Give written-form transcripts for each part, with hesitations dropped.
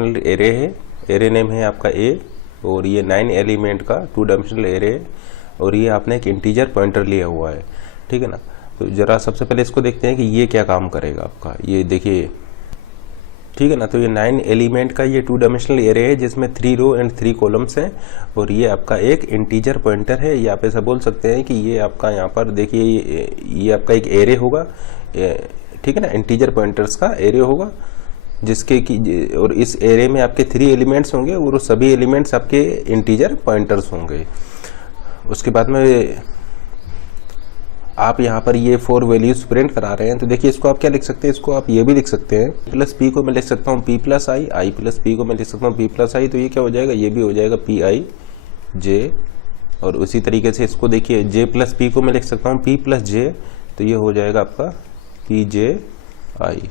Dimensional array है, array name है आपका ए, और ये 9 एलिमेंट का 2 डायमेंशनल एरे है, और ये आपने एक इंटीजर पॉइंटर लिया हुआ है, ठीक है ना। तो ज़रा सबसे पहले इसको देखते हैं कि ये क्या काम करेगा आपका, ये देखिए, ठीक है ना। तो ये 9 एलिमेंट का ये 2 डायमेंशनल एरे है जिसमें 3 रो एंड 3 कॉलम्स हैं, और ये आपका एक इंटीजर पॉइंटर है, या आप ऐसा बोल सकते हैं कि ये आपका यहाँ पर देखिए ये आपका एक एरे होगा, ठीक है ना, इंटीजर पॉइंटर्स का एरे होगा, जिसके की, और इस एरे में आपके 3 एलिमेंट्स होंगे और वो सभी एलिमेंट्स आपके इंटीजर पॉइंटर्स होंगे। उसके बाद में आप यहाँ पर ये 4 वैल्यूज प्रिंट करा रहे हैं, तो देखिए इसको आप क्या लिख सकते हैं, इसको आप ये भी लिख सकते हैं, प्लस पी को मैं लिख सकता हूँ पी प्लस आई, आई प्लस पी को मैं लिख सकता हूँ पी प्लस आई, तो ये क्या हो जाएगा, ये भी हो जाएगा पी आई जे। और उसी तरीके से इसको देखिए जे प्लस पी को मैं लिख सकता हूँ पी प्लस जे, तो ये हो जाएगा आपका पी जे आई,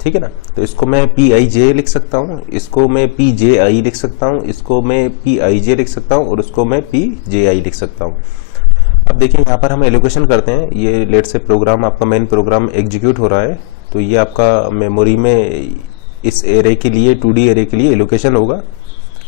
ठीक है ना। तो इसको मैं पी आई जे लिख सकता हूँ, इसको मैं पी जे आई लिख सकता हूँ, इसको मैं पी आई जे लिख सकता हूँ, और उसको मैं पी जे आई लिख सकता हूँ। अब देखिए यहाँ पर हम एलोकेशन करते हैं, ये लेट से प्रोग्राम आपका मेन प्रोग्राम एग्जीक्यूट हो रहा है, तो ये आपका मेमोरी में इस एरे के लिए 2D एरे के लिए एलोकेशन होगा,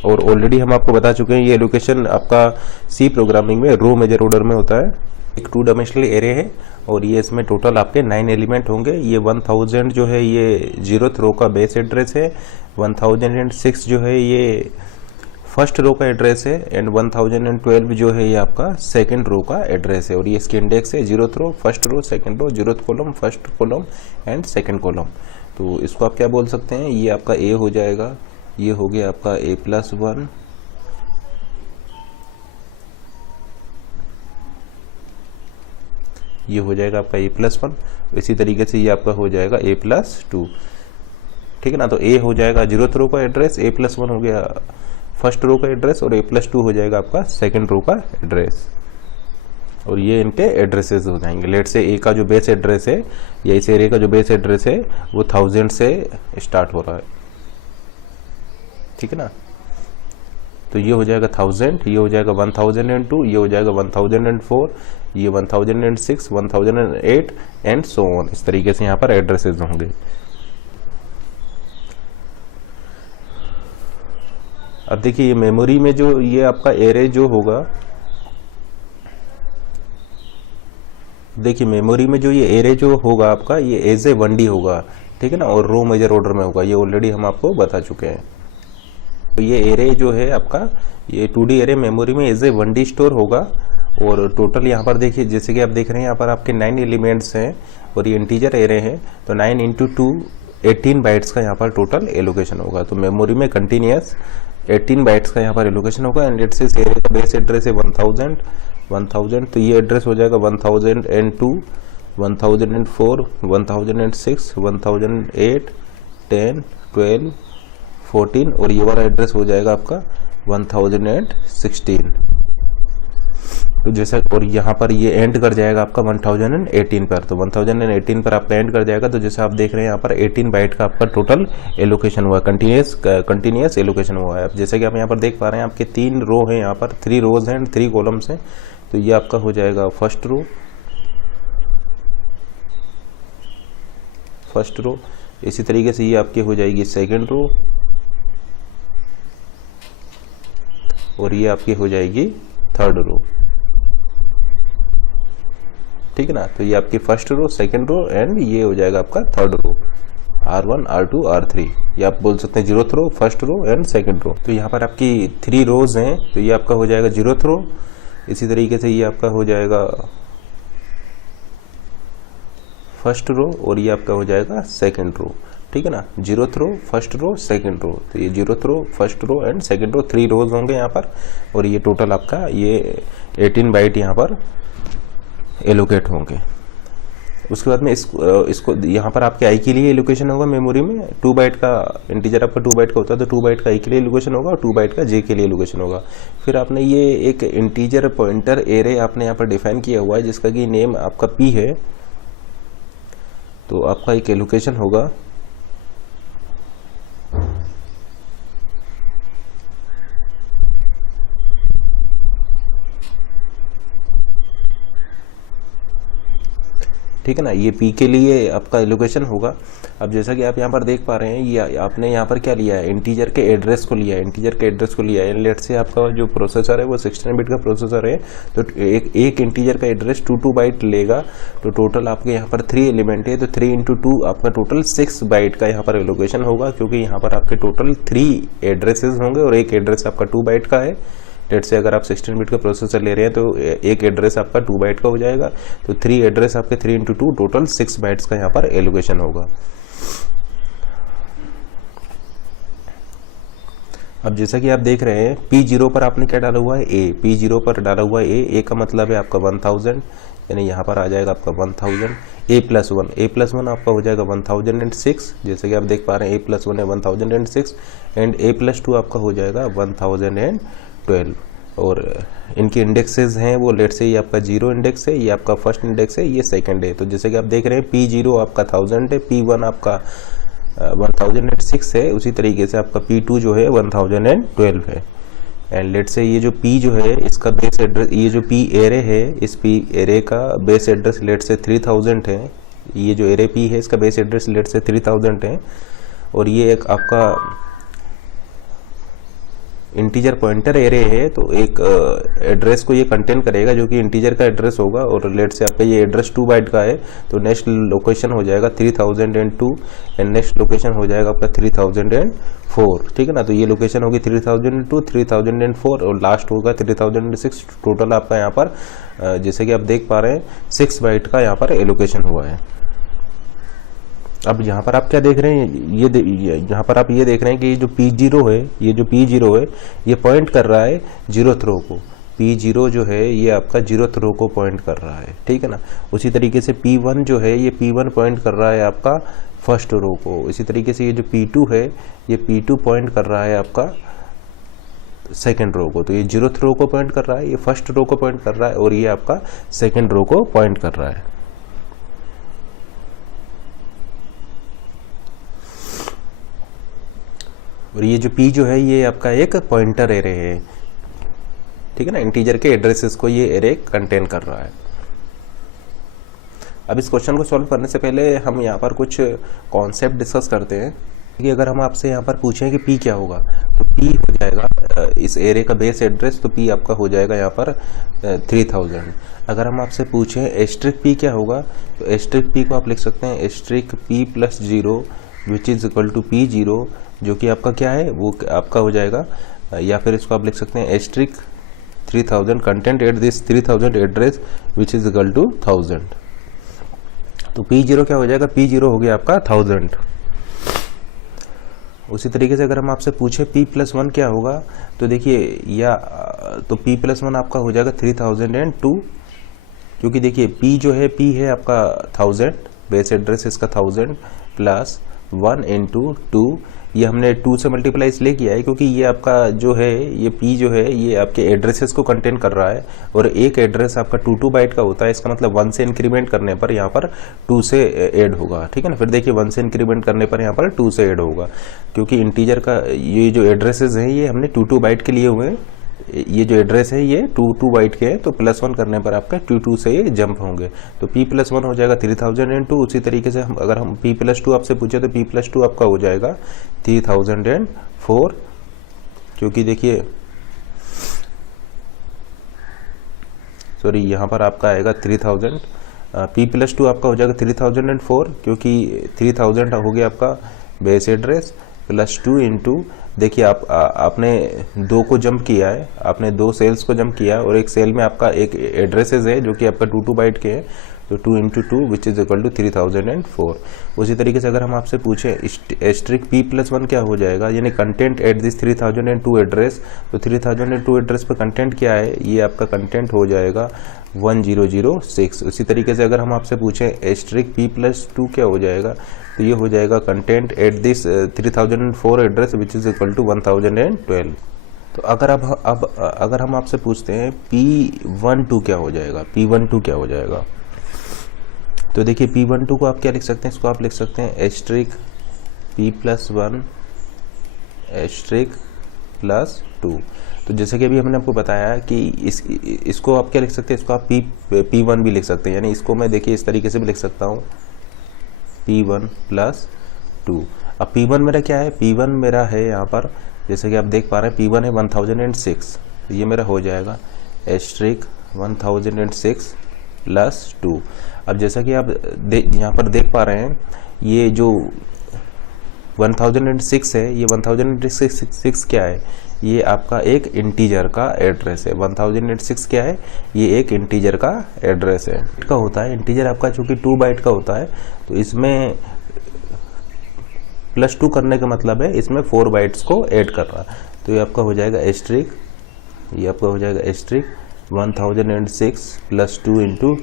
और ऑलरेडी हम आपको बता चुके हैं ये एलोकेशन आपका सी प्रोग्रामिंग में रो मेजर ऑर्डर में होता है। एक 2 डायमेंशनल एरे है, और ये इसमें टोटल आपके 9 एलिमेंट होंगे। ये 1000 जो है ये 0th रो का बेस एड्रेस है, 1006 जो है ये फर्स्ट रो का एड्रेस है, एंड 1012 जो है ये आपका सेकंड रो का एड्रेस है, और ये इसकी इंडेक्स है 0th row, first row, second row, 0th column, first column and second column. तो इसको आप क्या बोल सकते हैं, ये आपका ए हो जाएगा, ये हो गया आपका a+1, ये हो जाएगा आपका a+1, इसी तरीके से ये आपका हो जाएगा a+2, ठीक है ना। तो a हो जाएगा 0th रो का एड्रेस, a+1 हो गया फर्स्ट रो का एड्रेस, और a+2 हो जाएगा आपका सेकंड रो का एड्रेस, और ये इनके एड्रेसेस हो जाएंगे। लेट से ए का जो बेस एड्रेस है, या इस एरिया का जो बेस एड्रेस है वो 1000 से स्टार्ट हो रहा है, ठीक है ना। तो ये हो जाएगा 1000, ये हो जाएगा 1002, ये हो जाएगा 1004, ये 1006, 1008 एंड सो ऑन, इस तरीके से यहाँ पर एड्रेसेस होंगे। अब देखिए ये मेमोरी में जो ये आपका एरे जो होगा, देखिए मेमोरी में जो ये एरे जो होगा आपका, ये एज ए 1D होगा, ठीक है ना, और रो मेजर ऑर्डर में होगा, ये ऑलरेडी हम आपको बता चुके हैं। तो ये एरे जो है आपका, ये 2D एरे मेमोरी में एज ए 1D स्टोर होगा, और टोटल यहाँ पर देखिए जैसे कि आप देख रहे हैं यहाँ पर आपके 9 एलिमेंट्स हैं, और ये इंटीजर एरे हैं, तो 9 × 2 18 बाइट्स का यहाँ पर टोटल एलोकेशन होगा। तो मेमोरी में कंटिन्यूस 18 बाइट्स का यहाँ पर एलोकेशन होगा, एंड इट्स एरे का बेस एड्रेस है 1000, तो ये एड्रेस हो जाएगा 1002, 1004, 1006, 1008, 10, 12, 14, और ये वाला एड्रेस हो जाएगा आपका 1016। तो जैसा, और यहाँ पर ये एंड कर जाएगा आपका 1018 पर, तो 1018 पर आपका एंड कर जाएगा। तो जैसे आप देख रहे हैं यहाँ पर 18 बाइट का आपका टोटल एलोकेशन हुआ, कंटिन्यूस एलोकेशन हुआ है। जैसे कि आप यहाँ पर देख पा रहे हैं आपके 3 रो हैं, यहाँ पर 3 रोज हैं, 3 कॉलम्स हैं, तो ये आपका हो जाएगा फर्स्ट रो, इसी तरीके से ये आपकी हो जाएगी सेकंड रो, और ये आपकी हो जाएगी थर्ड रो, ठीक है ना। तो ये आपकी first row, second row, and ये हो जाएगा आपका third row, R1, R2, R3, ये आप बोल सकते हैं 0th row, first row and second row. तो यहाँ पर आपकी 3 रोज हैं, तो ये आपका हो जाएगा 0th रो, इसी तरीके से ये आपका हो जाएगा फर्स्ट रो, और ये आपका हो जाएगा सेकंड रो, ठीक है ना। 0th row, first row, second row, तो ये 0th row, first row and second row, 3 rows होंगे यहाँ पर, और ये टोटल आपका ये 18 बाइट यहाँ पर एलोकेट होंगे। उसके बाद में इसको यहाँ पर आपके आई के लिए एलोकेशन होगा मेमोरी में, 2 बाइट का इंटीजर आपका 2 बाइट का होता है, तो 2 बाइट का आई के लिए एलोकेशन होगा, और 2 बाइट का जे के लिए एलोकेशन होगा। फिर आपने ये एक इंटीजर पॉइंटर एरे आपने यहाँ पर डिफाइन किया हुआ है, जिसका कि नेम आपका पी है, तो आपका एक एलोकेशन होगा, ठीक है ना। ये पी के लिए आपका एलोकेशन होगा। अब जैसा कि आप यहाँ पर देख पा रहे हैं, ये आपने यहाँ पर क्या लिया है, इंटीजर के एड्रेस को लिया है, इंटीजर के एड्रेस को लिया है। लेट से आपका जो प्रोसेसर है वो 16 बिट का प्रोसेसर है, तो एक इंटीजर का एड्रेस 2 बाइट लेगा, तो टोटल आपके यहाँ पर 3 एलिमेंट है, तो 3 × 2 आपका टोटल 6 बाइट का यहाँ पर एलोकेशन होगा, क्योंकि यहाँ पर आपके टोटल 3 एड्रेसेस होंगे और एक एड्रेस आपका 2 बाइट का है। लेट से अगर आप 16 बिट का प्रोसेसर ले रहे हैं तो एक एड्रेस आपका 2 बाइट का हो जाएगा, तो 3 एड्रेस आपके 3 × 2 टोटल 6 बाइट्स का यहाँ पर एलोकेशन होगा। अब जैसा कि आप देख रहे हैं P0 पर आपने क्या डाला हुआ है, A, P0 पर डाला हुआ है A का मतलब है आपका 1000, यानी यहाँ पर आ जाएगा आपका 1000, A+1 आपका हो जाएगा 1006, जैसे कि आप देख पा रहे हैं A+1 है 1006 एंड A+2 आपका हो जाएगा 1012। और इनके इंडेक्सेस हैं वो लेट से ये आपका 0 इंडेक्स है, ये आपका फर्स्ट इंडेक्स है, ये सेकंड है। तो जैसे कि आप देख रहे हैं P0 आपका 1000 है, P1 आपका 1006 है, उसी तरीके से आपका P2 जो है 1012 है। एंड लेट से ये जो P जो है इसका बेस एड्रेस, ये जो P एरे है, इस P एरे का बेस एड्रेस लेट से 3000 है, ये जो एरे P है इसका बेस एड्रेस लेट से 3000 है, और ये एक आपका इंटीजर पॉइंटर एरे है, तो एक एड्रेस को ये कंटेन करेगा जो कि इंटीजर का एड्रेस होगा, और लेट से आपका ये एड्रेस 2 बाइट का है, तो नेक्स्ट लोकेशन हो जाएगा 3002 एंड नेक्स्ट लोकेशन हो जाएगा आपका 3004, ठीक है ना। तो ये लोकेशन होगी 3002, 3004 और लास्ट होगा 3006। टोटल आपका यहाँ पर जैसे कि आप देख पा रहे हैं 6 बाइट का यहाँ पर एलोकेशन हुआ है। अब यहाँ पर आप क्या देख रहे हैं, यहाँ पर आप ये देख रहे हैं कि ये जो P0 है, ये जो P0 है ये पॉइंट कर रहा है 0th रो को। P0 जो है ये आपका 0th रो को पॉइंट कर रहा है, ठीक है ना। उसी तरीके से P1 जो है ये P1 पॉइंट कर रहा है आपका फर्स्ट रो को। इसी तरीके से ये जो P2 है ये P2 पॉइंट कर रहा है आपका सेकेंड रो को। तो ये 0th रो को पॉइंट कर रहा है, ये फर्स्ट रो को पॉइंट कर रहा है, और ये आपका सेकेंड रो को पॉइंट कर रहा है। और ये जो P जो है ये आपका एक पॉइंटर एरे है, ठीक है ना, इंटीजर के एड्रेसेस को ये एरे कंटेन कर रहा है। अब इस क्वेश्चन को सॉल्व करने से पहले हम यहाँ पर कुछ कॉन्सेप्ट डिस्कस करते हैं कि अगर हम आपसे यहाँ पर पूछें कि P क्या होगा, तो P हो जाएगा इस एरे का बेस एड्रेस, तो P आपका हो जाएगा यहाँ पर 3000। अगर हम आपसे पूछें एस्ट्रिक P क्या होगा, तो एस्ट्रिक P को आप लिख सकते हैं asterisk P+0 which is equal to P0, जो कि आपका क्या है वो आपका हो जाएगा, या फिर इसको आप लिख सकते हैं asterisk 3000 content at this 3000 address which is equal to 1000। तो P0 क्या हो जाएगा, P0 हो गया आपका 1000। उसी तरीके से अगर हम आपसे पूछे P+1 क्या होगा, तो देखिए या तो P+1 आपका हो जाएगा 3002, क्योंकि देखिए P जो है P है आपका 1000, बेस एड्रेस इसका 1000 प्लस 1 × 2, ये हमने 2 से मल्टीप्लाई इसलिए किया है क्योंकि ये आपका जो है ये P जो है ये आपके एड्रेसेस को कंटेन कर रहा है, और एक एड्रेस आपका 2 बाइट का होता है, इसका मतलब 1 से इंक्रीमेंट करने पर यहाँ पर 2 से ऐड होगा, ठीक है ना। फिर देखिए 1 से इंक्रीमेंट करने पर यहाँ पर 2 से ऐड होगा, क्योंकि इंटीजर का ये जो एड्रेसेस हैं ये हमने 2 बाइट के लिए हुए हैं, ये जो एड्रेस है ये 2 बाइट के हैं, तो +1 करने पर आपका 2 से ये जंप होंगे। तो P+1 हो जाएगा 3002। उसी तरीके से हम अगर हम P+2 आपसे पूछे तो P+2 आपका हो जाएगा 3004, क्योंकि देखिए सॉरी यहाँ पर आपका आएगा 3000, P+2 आपका हो जाएगा 3004, क्योंकि 3000 हो गया आपका बेस एड्रेस +2 × देखिए आपने 2 को जंप किया है, आपने 2 सेल्स को जंप किया है, और एक सेल में आपका एक एड्रेसेस है जो कि आपका 2 बाइट के हैं, तो 2 × 2 विच इज इक्वल टू 3004। उसी तरीके से अगर हम आपसे पूछें एस्ट्रिक P+1 क्या हो जाएगा, यानी कंटेंट एट दिस 3002 एड्रेस, तो 3002 एड्रेस पर कंटेंट क्या है, ये आपका कंटेंट हो जाएगा 1006। उसी तरीके से अगर हम आपसे पूछें एस्ट्रिक P+2 क्या हो जाएगा, तो ये हो जाएगा content at this 3004 address which is equal to 1012। तो अगर हम आपसे पूछते हैं P12 क्या हो जाएगा, P12 क्या हो जाएगा, तो देखिए P12 को आप क्या लिख सकते हैं, इसको आप लिख सकते हैं एस्ट्रिक P+1 एस्ट्रिक +2। तो जैसे कि अभी हमने आपको बताया कि इसको आप क्या लिख सकते हैं, इसको आप P1 भी लिख सकते हैं, यानी इसको मैं देखिए इस तरीके से भी लिख सकता हूँ P1 + 2। अब P1 मेरा क्या है, P1 मेरा है यहाँ पर जैसे कि आप देख पा रहे हैं P1 है 1006, तो ये मेरा हो जाएगा एस्ट्रिक 1006 प्लस 2। अब जैसा कि आप यहाँ पर देख पा रहे हैं ये जो 1006 है, ये 1006 क्या है, ये आपका एक इंटीजर का एड्रेस है। 1006 क्या है, ये एक इंटीजर का एड्रेस है का होता है। इंटीजर आपका चूंकि 2 बाइट का होता है तो इसमें +2 करने का मतलब है इसमें 4 बाइट्स को ऐड कर रहा है। तो ये आपका हो जाएगा एस्ट्रिक, ये आपका हो जाएगा asterisk 1006 plus 2 into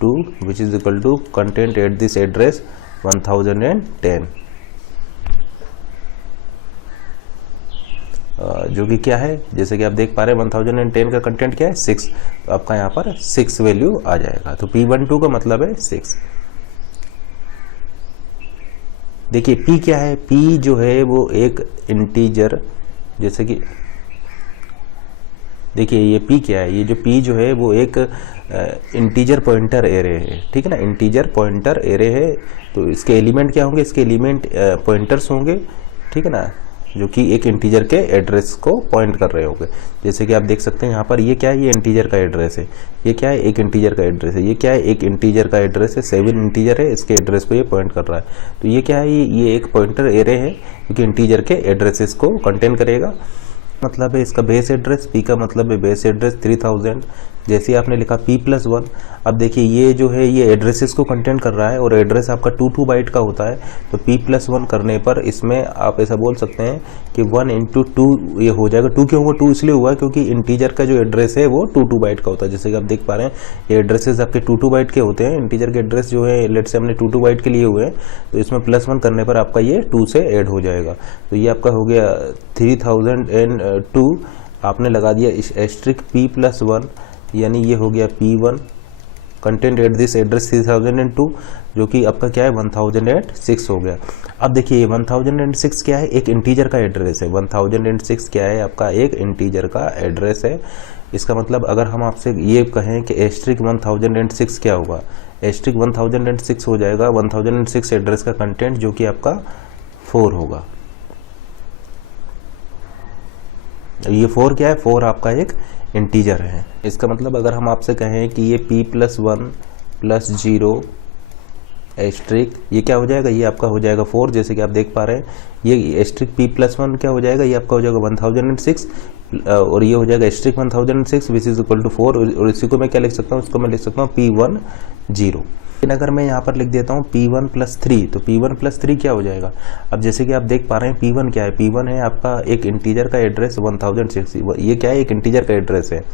2 which is equal to content at this address 1010, जो कि क्या है जैसे कि आप देख पा रहे हैं 1010 का कंटेंट क्या है 6, तो आपका यहाँ पर 6 वैल्यू आ जाएगा। तो P12 का मतलब है 6। देखिए P क्या है, P जो है वो एक इंटीजर, जैसे कि देखिए ये P क्या है, ये जो P जो है वो एक इंटीजर पॉइंटर एरे है, ठीक है ना, इंटीजर पॉइंटर एरे है। तो इसके एलिमेंट क्या होंगे, इसके एलिमेंट पॉइंटर्स होंगे, ठीक है ना, जो कि एक इंटीजर के एड्रेस को पॉइंट कर रहे होंगे। जैसे कि आप देख सकते हैं यहाँ पर ये क्या है, ये इंटीजर का एड्रेस है, ये क्या है एक इंटीजर का एड्रेस है, ये क्या है एक इंटीजर का एड्रेस है, 7 इंटीजर है, इसके एड्रेस को ये पॉइंट कर रहा है। तो ये क्या है, ये एक पॉइंटर एरे है क्योंकि इंटीजर के एड्रेसेस को कंटेन करेगा। मतलब है इसका बेस एड्रेस, P का मतलब है बेस एड्रेस 3000, जैसे आपने लिखा P+1। अब देखिए ये जो है ये एड्रेसेस को कंटेंट कर रहा है और एड्रेस आपका 2 बाइट का होता है। तो P+1 करने पर इसमें आप ऐसा बोल सकते हैं कि 1 × 2 ये हो जाएगा। 2 क्यों हुआ, 2 इसलिए हुआ क्योंकि इंटीजर का जो एड्रेस है वो 2 बाइट का होता है। जैसे कि आप देख पा रहे हैं ये एड्रेसेस आपके 2 बाइट के होते हैं। इंटीजर के एड्रेस जो है लेट से हमने 2 बाइट के लिए हुए हैं, तो इसमें +1 करने पर आपका ये 2 से ऐड हो जाएगा। तो ये आपका हो गया 3002, आपने लगा दिया एस्ट्रिक P+1, यानी ये हो गया P1 content at this address 3002, जो कि आपका क्या है 1006 हो गया। अब देखिए 1006 क्या है, एक इंटीजर का एड्रेस है। 1006 क्या है, आपका एक इंटीजर का एड्रेस है। इसका मतलब अगर हम आपसे ये कहें कि एस्ट्रिक 1006 क्या होगा, एस्ट्रिक 1006 हो जाएगा 1006 एड्रेस का कंटेंट जो कि आपका 4 होगा। ये 4 क्या है, 4 आपका एक इंटीजर है। इसका मतलब अगर हम आपसे कहें कि ये P+1 + 0 एस्ट्रिक ये क्या हो जाएगा, ये आपका हो जाएगा 4। जैसे कि आप देख पा रहे हैं ये एस्ट्रिक P+1 क्या हो जाएगा, ये आपका हो जाएगा 1006 और ये हो जाएगा asterisk 1006 which is equal to 4। और इसी को मैं क्या लिख सकता हूँ, इसको मैं लिख सकता हूँ P10। लेकिन अगर मैं यहाँ पर लिख देता हूँ P1 + 3, तो P1 + 3 क्या हो जाएगा। अब जैसे कि आप देख पा रहे हैं P1 क्या है, P1 है आपका एक इंटीजर का एड्रेस 1006, ये क्या है एक इंटीजर का एड्रेस है,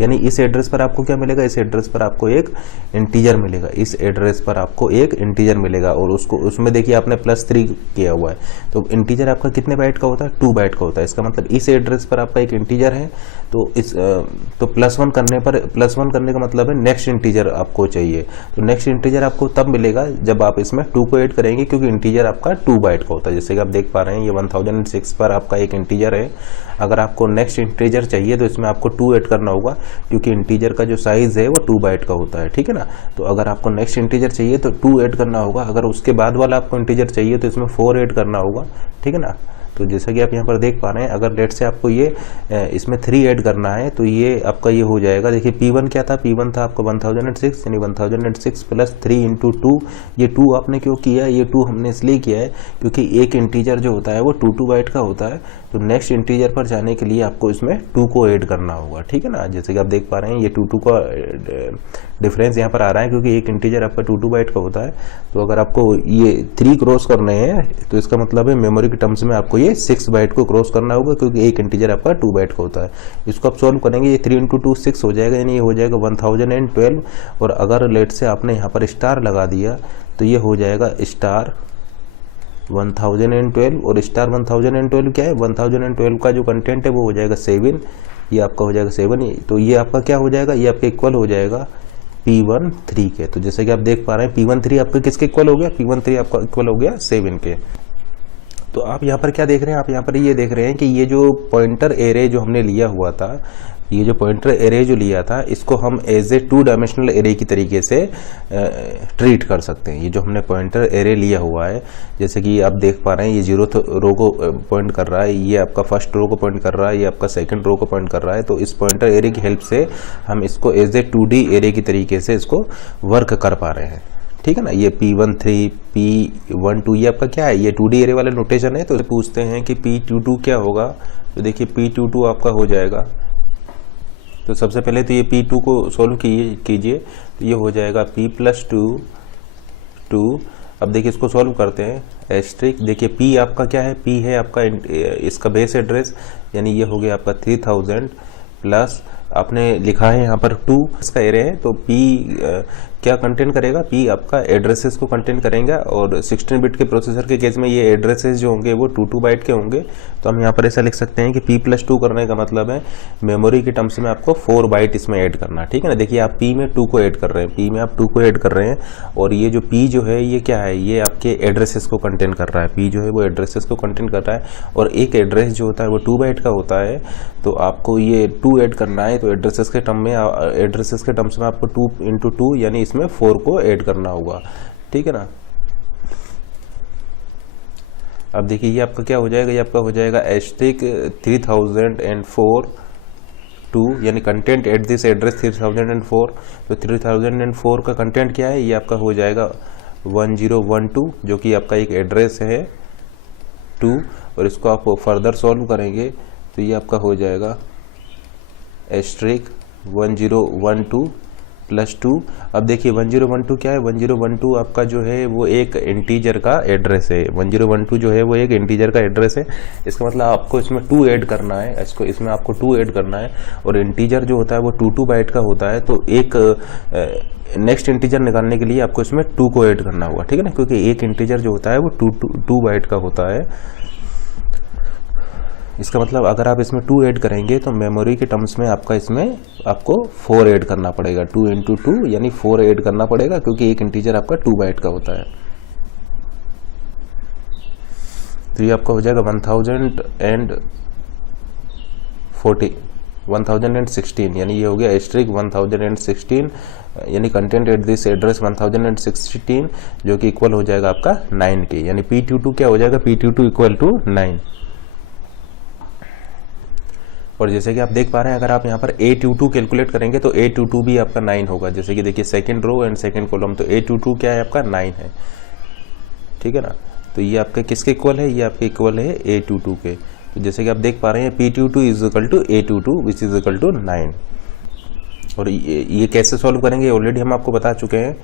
यानी इस एड्रेस पर आपको क्या मिलेगा, इस एड्रेस पर आपको एक इंटीजर मिलेगा, इस एड्रेस पर आपको एक इंटीजर मिलेगा। और उसको उसमें देखिए आपने +3 किया हुआ है, तो इंटीजर आपका कितने बाइट का होता है, 2 बाइट का होता है। इसका मतलब इस एड्रेस पर आपका एक इंटीजर है, तो इस तो +1 करने पर, +1 करने का मतलब है नेक्स्ट इंटीजर आपको चाहिए। तो नेक्स्ट इंटीजर आपको तब मिलेगा जब आप इसमें 2 को ऐड करेंगे, क्योंकि इंटीजर आपका 2 बाइट का होता है। जैसे कि आप देख पा रहे हैं ये 1006 पर आपका एक इंटीजर है। अगर आपको नेक्स्ट इंटीजर चाहिए तो इसमें आपको 2 ऐड करना होगा, क्योंकि इंटीजर का जो साइज है वो 2 बाइट का होता है, ठीक है ना। तो अगर आपको नेक्स्ट इंटीजर चाहिए तो 2 ऐड करना होगा, अगर उसके बाद वाला आपको इंटीजर चाहिए तो इसमें 4 ऐड करना होगा, ठीक है ना। तो जैसा कि आप यहाँ पर देख पा रहे हैं, अगर लेट से आपको ये इसमें 3 ऐड करना है तो ये आपका ये हो जाएगा। देखिए P1 क्या था, P1 था आपका 1006, यानी 1006 + 3 × 2। ये 2 आपने क्यों किया, ये 2 हमने इसलिए किया है क्योंकि एक इंटीजर जो होता है वो 2 बाइट का होता है। तो नेक्स्ट इंटीजर पर जाने के लिए आपको इसमें 2 को ऐड करना होगा, ठीक है ना। जैसे कि आप देख पा रहे हैं ये 2 का डिफरेंस यहाँ पर आ रहा है, क्योंकि एक इंटीजर आपका 2 बाइट का होता है। तो अगर आपको ये 3 क्रॉस करने हैं तो इसका मतलब है मेमोरी के टर्म्स में आपको ये 6 बाइट को क्रॉस करना होगा, क्योंकि एक इंटीजर आपका 2 बाइट का होता है। इसको आप सॉल्व करेंगे, ये 3 × 2 6 हो जाएगा, यानी ये हो जाएगा 1012। और अगर लेट से आपने यहाँ पर स्टार लगा दिया तो ये हो जाएगा स्टार 1012। और स्टार 1012 क्या है, 1012 का जो कंटेंट है वो हो जाएगा 7, ये आपका हो जाएगा 7। तो ये आपका क्या हो जाएगा, ये आपका इक्वल हो जाएगा P13 के। तो जैसे कि आप देख पा रहे हैं P13 आपका किसके इक्वल हो गया, P13 आपका इक्वल हो गया 7 के। तो आप यहाँ पर क्या देख रहे हैं, आप यहाँ पर ये देख रहे हैं कि ये जो पॉइंटर एरे जो हमने लिया हुआ था ये जो पॉइंटर एरे जो लिया था इसको हम एज ए 2 डायमेंशनल एरे की तरीके से ट्रीट कर सकते हैं। ये जो हमने पॉइंटर एरे लिया हुआ है, जैसे कि आप देख पा रहे हैं, ये 0th रो को पॉइंट कर रहा है, ये आपका फर्स्ट रो को पॉइंट कर रहा है, ये आपका सेकंड रो को पॉइंट कर रहा है। तो इस पॉइंटर एरे की हेल्प से हम इसको एज ए 2D एरे की तरीके से इसको वर्क कर पा रहे हैं, ठीक है ना। ये P13 P12 ये आपका क्या है, ये 2D एरे वाले नोटेशन है। तो पूछते हैं कि P22 क्या होगा, तो देखिए P22 आपका हो जाएगा, तो सबसे पहले तो ये P2 को सोल्व कीजिए, तो ये हो जाएगा P+2 अब देखिए इसको सॉल्व करते हैं। एस्ट्रिक देखिए P आपका क्या है, P है आपका इसका बेस एड्रेस, यानी ये हो गया आपका 3000 प्लस आपने लिखा है यहाँ पर 2 इसका एरे है, तो P क्या कंटेंट करेगा, P आपका एड्रेसेस को कंटेंट करेंगे। और 16 बिट के प्रोसेसर के केस में ये एड्रेसेस जो होंगे वो 2 बाइट के होंगे। तो हम यहाँ पर ऐसा लिख सकते हैं कि P+2 करने का मतलब है मेमोरी के टर्म्स में आपको 4 बाइट इसमें ऐड करना, ठीक है ना। देखिए आप P में 2 को ऐड कर रहे हैं, P में आप 2 को ऐड कर रहे हैं, और ये जो P जो है ये क्या है, ये आपके एड्रेसेस को कंटेंट कर रहा है। P जो है वो एड्रेसेस को कंटेंट कर रहा है, और एक एड्रेस जो होता है वो 2 बाइट का होता है। तो आपको ये 2 ऐड करना है, तो एड्रेसेस के टर्म्स में आपको 2 × 2 यानी इसमें 4 को ऐड करना होगा, ठीक है ना। अब देखिए ये आपका क्या हो जाएगा, ये आपका हो जाएगा एस्ट्रिक 3004 2 यानी कंटेंट एट दिस एड्रेस 3004। तो 3004 का कंटेंट क्या है, ये आपका हो जाएगा 1012 जो कि आपका एक एड्रेस है 2, और इसको आप फर्दर सॉल्व करेंगे तो ये आपका हो जाएगा एस्ट्रिक 1012 प्लस 2। अब देखिए 1012 क्या है, 1012 आपका जो है वो एक इंटीजर का एड्रेस है। 1012 जो है वो एक इंटीजर का एड्रेस है, इसका मतलब आपको इसमें 2 ऐड करना है, इसमें आपको 2 ऐड करना है। और इंटीजर जो होता है वो 2 बाइट का होता है, तो एक नेक्स्ट इंटीजर निकालने के लिए आपको इसमें 2 को ऐड करना होगा, ठीक है ना, क्योंकि एक इंटीजर जो होता है वो 2 बाइट का होता है। इसका मतलब अगर आप इसमें 2 ऐड करेंगे तो मेमोरी के टर्म्स में आपको 4 ऐड करना पड़ेगा, 2 × 2 यानी 4 ऐड करना पड़ेगा, क्योंकि एक इंटीजर आपका 2 बाइट का होता है। तो ये आपका हो जाएगा 1016 यानी ये हो गया एस्ट्रिक 1016 यानी कंटेंट एट दिस एड्रेस 1016 जो कि इक्वल हो जाएगा आपका 9 के, यानी P22 क्या हो जाएगा, P22 इक्वल टू 9। और जैसे कि आप देख पा रहे हैं अगर आप यहाँ पर A22 कैलकुलेट करेंगे तो A22 भी आपका 9 होगा। जैसे कि देखिए second row and second column, तो A22 क्या है आपका 9 है, ठीक है ना। तो ये आपके किसके इक्वल है, ये आपके इक्वल है A22 के। तो जैसे कि आप देख पा रहे हैं P22 is equal to A22 which is equal to 9। और ये कैसे सॉल्व करेंगे ऑलरेडी हम आपको बता चुके हैं।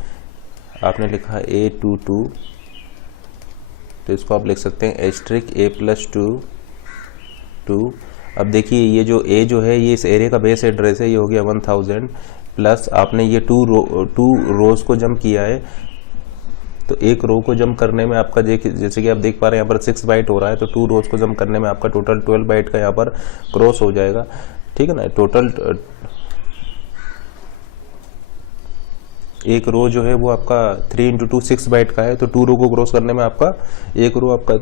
आपने लिखा A22 तो इसको आप लिख सकते हैं एस्ट्रिक A+2। अब देखिए ये जो A जो है ये इस एरे का बेस एड्रेस है, ये हो गया 1000 प्लस आपने ये 2 रोज को जंप किया है, तो एक रो को जंप करने में आपका जैसे कि आप देख पा रहे हैं यहाँ पर 6 बाइट हो रहा है, तो 2 रोज को जंप करने में आपका टोटल 12 बाइट का यहाँ पर क्रॉस हो जाएगा, ठीक है ना। टोटल एक रो जो है वो आपका 3 × 2 6 बाइट का है, तो 2 रो को क्रॉस करने में आपका एक रो आपका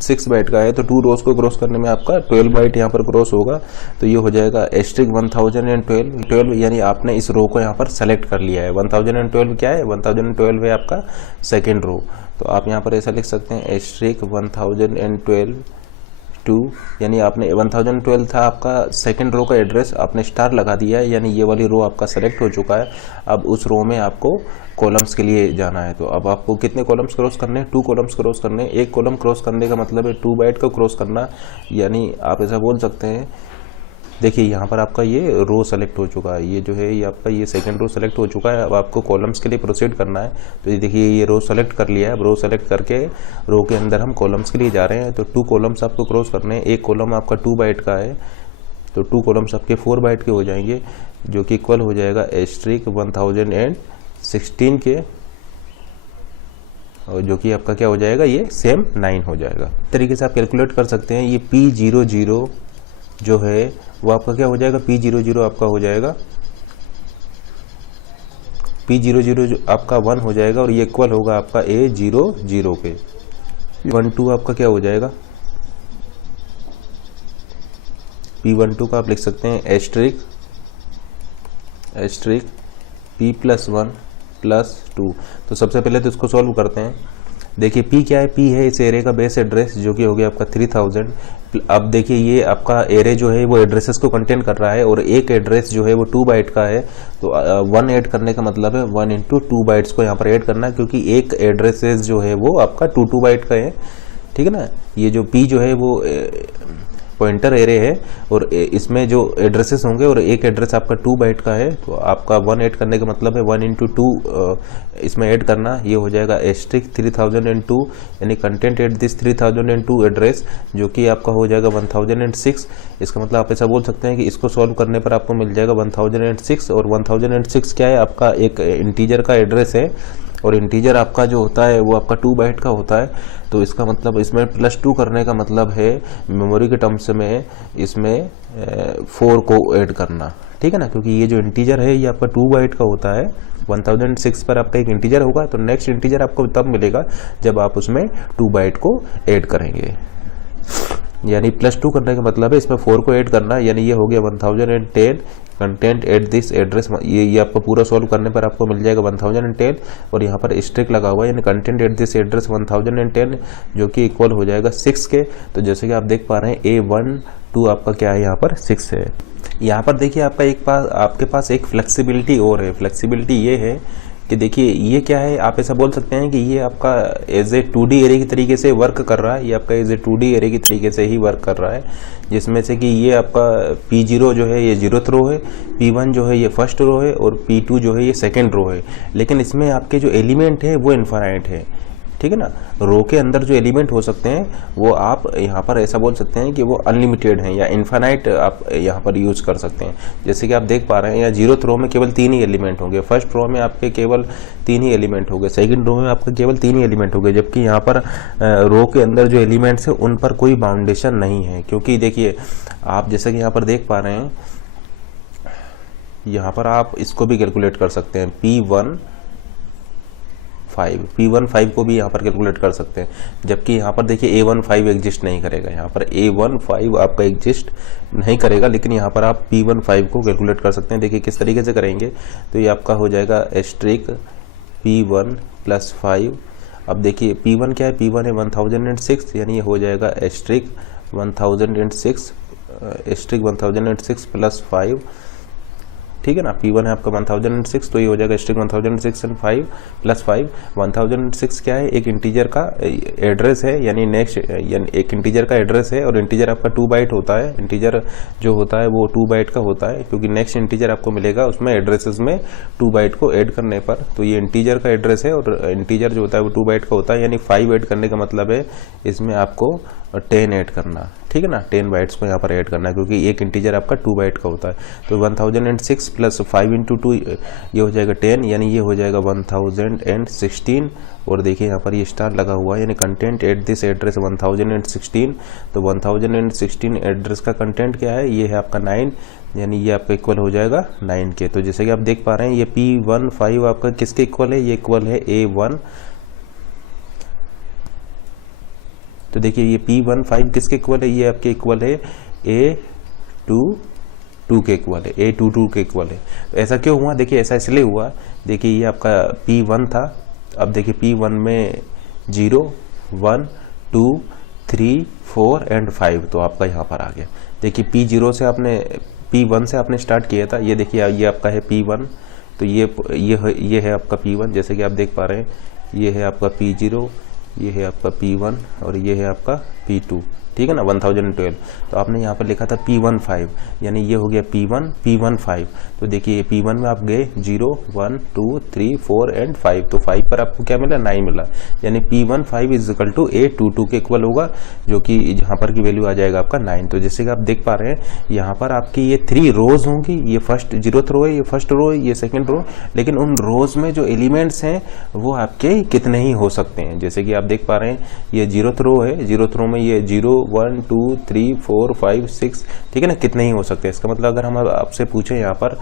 6 बाइट का है, तो 2 रोज को क्रॉस करने में आपका 12 बाइट यहाँ पर क्रॉस होगा। तो ये हो जाएगा एस्ट्रिक 1012 यानी आपने इस रो को यहाँ पर सेलेक्ट कर लिया है। 1012 क्या है, 1012 है आपका सेकेंड रो। तो आप यहाँ पर ऐसा लिख सकते हैं एस्ट्रिक 1012 2 यानी आपने 1012 था आपका सेकंड रो का एड्रेस, आपने स्टार लगा दिया है, यानी ये वाली रो आपका सेलेक्ट हो चुका है। अब उस रो में आपको कॉलम्स के लिए जाना है, तो अब आपको कितने कॉलम्स क्रॉस करने हैं, 2 कॉलम्स क्रॉस करने हैं। एक कॉलम क्रॉस करने का मतलब है 2 बाइट को क्रॉस करना, यानी आप ऐसा बोल सकते हैं। देखिए यहाँ पर आपका ये रो सेलेक्ट हो चुका है, ये जो है ये आपका ये सेकंड रो सेलेक्ट हो चुका है। अब आपको कॉलम्स के लिए प्रोसीड करना है, तो ये देखिए ये रो सेलेक्ट कर लिया है। अब रो सेलेक्ट करके रो के अंदर हम कॉलम्स के लिए जा रहे हैं, तो 2 कॉलम्स आपको क्रॉस करने हैं। एक कॉलम आपका 2 बाइट का है, तो 2 कॉलम्स आपके 4 बाइट के हो जाएंगे, जो कि इक्वल हो जाएगा एस्ट्रिक 1016 के, और जो कि आपका क्या हो जाएगा, ये सेम 9 हो जाएगा। इस तरीके से आप कैलकुलेट कर सकते हैं। ये P00 जो है वो आपका क्या हो जाएगा, P00 आपका हो जाएगा P00 जो आपका 1 हो जाएगा, और ये इक्वल होगा आपका A00 के। 12 आपका क्या हो जाएगा, P12 का आप लिख सकते हैं एस्ट्रिक P+1 +2। तो सबसे पहले तो इसको सॉल्व करते हैं। देखिए P क्या है, P है इस एरे का बेस एड्रेस जो कि हो गया आपका 3000। अब देखिए ये आपका एरे जो है वो एड्रेसेस को कंटेन कर रहा है और एक एड्रेस जो है वो 2 बाइट का है। तो 1 ऐड करने का मतलब है 1 × 2 बाइट्स को यहाँ पर ऐड करना है, क्योंकि एक एड्रेसेस जो है वो आपका 2 बाइट का है, ठीक है ना। ये जो P जो है वो पॉइंटर एरे है और इसमें जो एड्रेसेस होंगे और एक एड्रेस आपका 2 बाइट का है। तो आपका 1 ऐड करने का मतलब है 1 × 2 इसमें ऐड करना। ये हो जाएगा एस्ट्रिक 3002 यानी कंटेंट एट दिस 3002 एड्रेस जो कि आपका हो जाएगा 1006। इसका मतलब आप ऐसा बोल सकते हैं कि इसको सॉल्व करने पर आपको मिल जाएगा 1006। और 1006 क्या है, आपका एक इंटीजर का एड्रेस है और इंटीजर आपका जो होता है वो आपका 2 बाइट का होता है। तो इसका मतलब इसमें +2 करने का मतलब है मेमोरी के टर्म्स में इसमें 4 को ऐड करना, ठीक है ना, क्योंकि ये जो इंटीजर है ये आपका 2 बाइट का होता है। 1006 पर आपका एक इंटीजर होगा तो नेक्स्ट इंटीजर आपको तब मिलेगा जब आप उसमें 2 बाइट को ऐड करेंगे। यानी +2 करने का मतलब है इसमें 4 को ऐड करना, यानी ये हो गया 1010 कंटेंट एट दिस एड्रेस। ये आपको पूरा सॉल्व करने पर आपको मिल जाएगा 1010 और यहाँ पर स्ट्रिक लगा हुआ है यानी कंटेंट एट दिस एड्रेस 1010 जो कि इक्वल हो जाएगा 6 के। तो जैसे कि आप देख पा रहे हैं A12 आपका क्या है, यहाँ पर 6 है। यहाँ पर देखिए आपके पास एक फ्लेक्सिबिलिटी और है। फ्लेक्सिबिलिटी ये है कि देखिए ये क्या है, आप ऐसा बोल सकते हैं कि ये आपका एज ए 2D एरे की तरीके से वर्क कर रहा है। ये आपका एज ए 2D एरे की तरीके से ही वर्क कर रहा है, जिसमें से कि ये आपका P0 जो है ये 0th रो है, P1 जो है ये फर्स्ट रो है और P2 जो है ये सेकेंड रो है। लेकिन इसमें आपके जो एलिमेंट है वो इनफाइनाइट है, ठीक है ना। रो के अंदर जो एलिमेंट हो सकते हैं वो आप यहाँ पर ऐसा बोल सकते हैं कि वो अनलिमिटेड हैं या इनफाइनाइट आप यहाँ पर यूज कर सकते हैं। जैसे कि आप देख पा रहे हैं यहाँ 0th रो में केवल 3 ही एलिमेंट होंगे, फर्स्ट रो में आपके केवल 3 ही एलिमेंट होंगे, सेकंड रो में आपके केवल 3 ही एलिमेंट होंगे, जबकि यहाँ पर रो के अंदर जो एलिमेंट्स है उन पर कोई बाउंडेशन नहीं है। क्योंकि देखिए आप जैसे कि यहाँ पर देख पा रहे हैं, यहाँ पर आप इसको भी कैलकुलेट कर सकते हैं P15 को भी यहाँ पर कैलकुलेट कर सकते हैं, जबकि यहाँ पर देखिए A15 एग्जिस्ट नहीं करेगा। यहाँ पर A15 आपका एग्जिस्ट नहीं करेगा, लेकिन यहाँ पर आप P15 को कैलकुलेट कर सकते हैं। देखिए किस तरीके से करेंगे, तो ये आपका हो जाएगा एस्ट्रिक P1 + 5। अब देखिए P1 क्या है, P1 है 1006 यानी ये हो जाएगा एस्ट्रिक 1006 + 5, ठीक है ना। P1 है आपका 1006 तो ये हो जाएगा स्ट्रिक 1006 + 5 1006 क्या है, एक इंटीजर का एड्रेस है, यानी एक इंटीजर का एड्रेस है और इंटीजर आपका 2 बाइट होता है। इंटीजर जो होता है वो 2 बाइट का होता है, क्योंकि नेक्स्ट इंटीजर आपको मिलेगा उसमें एड्रेसेस में 2 बाइट को ऐड करने पर। तो ये इंटीजर का एड्रेस है और इंटीजर जो होता है वो 2 बाइट का होता है, यानी 5 ऐड करने का मतलब है इसमें आपको 10 ऐड करना, ठीक है ना। 10 बाइट्स को यहाँ पर ऐड करना है, क्योंकि एक इंटीजर आपका 2 बाइट का होता है। तो 1006 + 5 × 2 ये हो जाएगा 10, यानी ये हो जाएगा 1016। और देखिए यहाँ पर ये स्टार लगा हुआ है, यानी कंटेंट एट दिस एड्रेस 1016। तो 1016 एड्रेस का कंटेंट क्या है, ये है आपका 9, यानी ये आपका इक्वल हो जाएगा 9 के। तो जैसे कि आप देख पा रहे हैं ये P15 आपका किसके इक्वल है, ये इक्वल है A1। तो देखिए ये P15 किसके इक्वल है, ये आपके इक्वल है A22 के इक्वल है, A22 के इक्वल है। तो ऐसा क्यों हुआ, देखिए ऐसा इसलिए हुआ, देखिए ये आपका P1 था, अब देखिए P1 में 0 1 2 3 4 एंड 5 तो आपका यहाँ पर आ गया। देखिए P1 से आपने स्टार्ट किया था, ये देखिए ये आपका है P1, तो ये है आपका P1। जैसे कि आप देख पा रहे हैं ये है आपका P0, ये है आपका P1 और ये है आपका P2, ठीक है ना 1012। तो आपने यहाँ पर लिखा था P15, यानी ये हो गया P15। तो देखिए P1 में आप गए 0 1 2 3 4 एंड 5, तो 5 पर आपको क्या मिला, 9 मिला, यानी P15 = A22 के इक्वल होगा, जो कि यहाँ पर की वैल्यू आ जाएगा आपका 9। तो जैसे कि आप देख पा रहे हैं यहाँ पर आपकी ये 3 रोज होंगी, ये फर्स्ट 0th रो है, ये फर्स्ट रो है, ये सेकेंड रो, लेकिन उन रोज में जो एलिमेंट्स हैं वो आपके कितने ही हो सकते हैं। जैसे कि आप देख पा रहे हैं ये 0th रो है, 0th रो में ये 0 1 2 3 4 5 6, ठीक है ना, कितने ही हो सकते हैं। इसका मतलब अगर हम आपसे पूछें यहाँ पर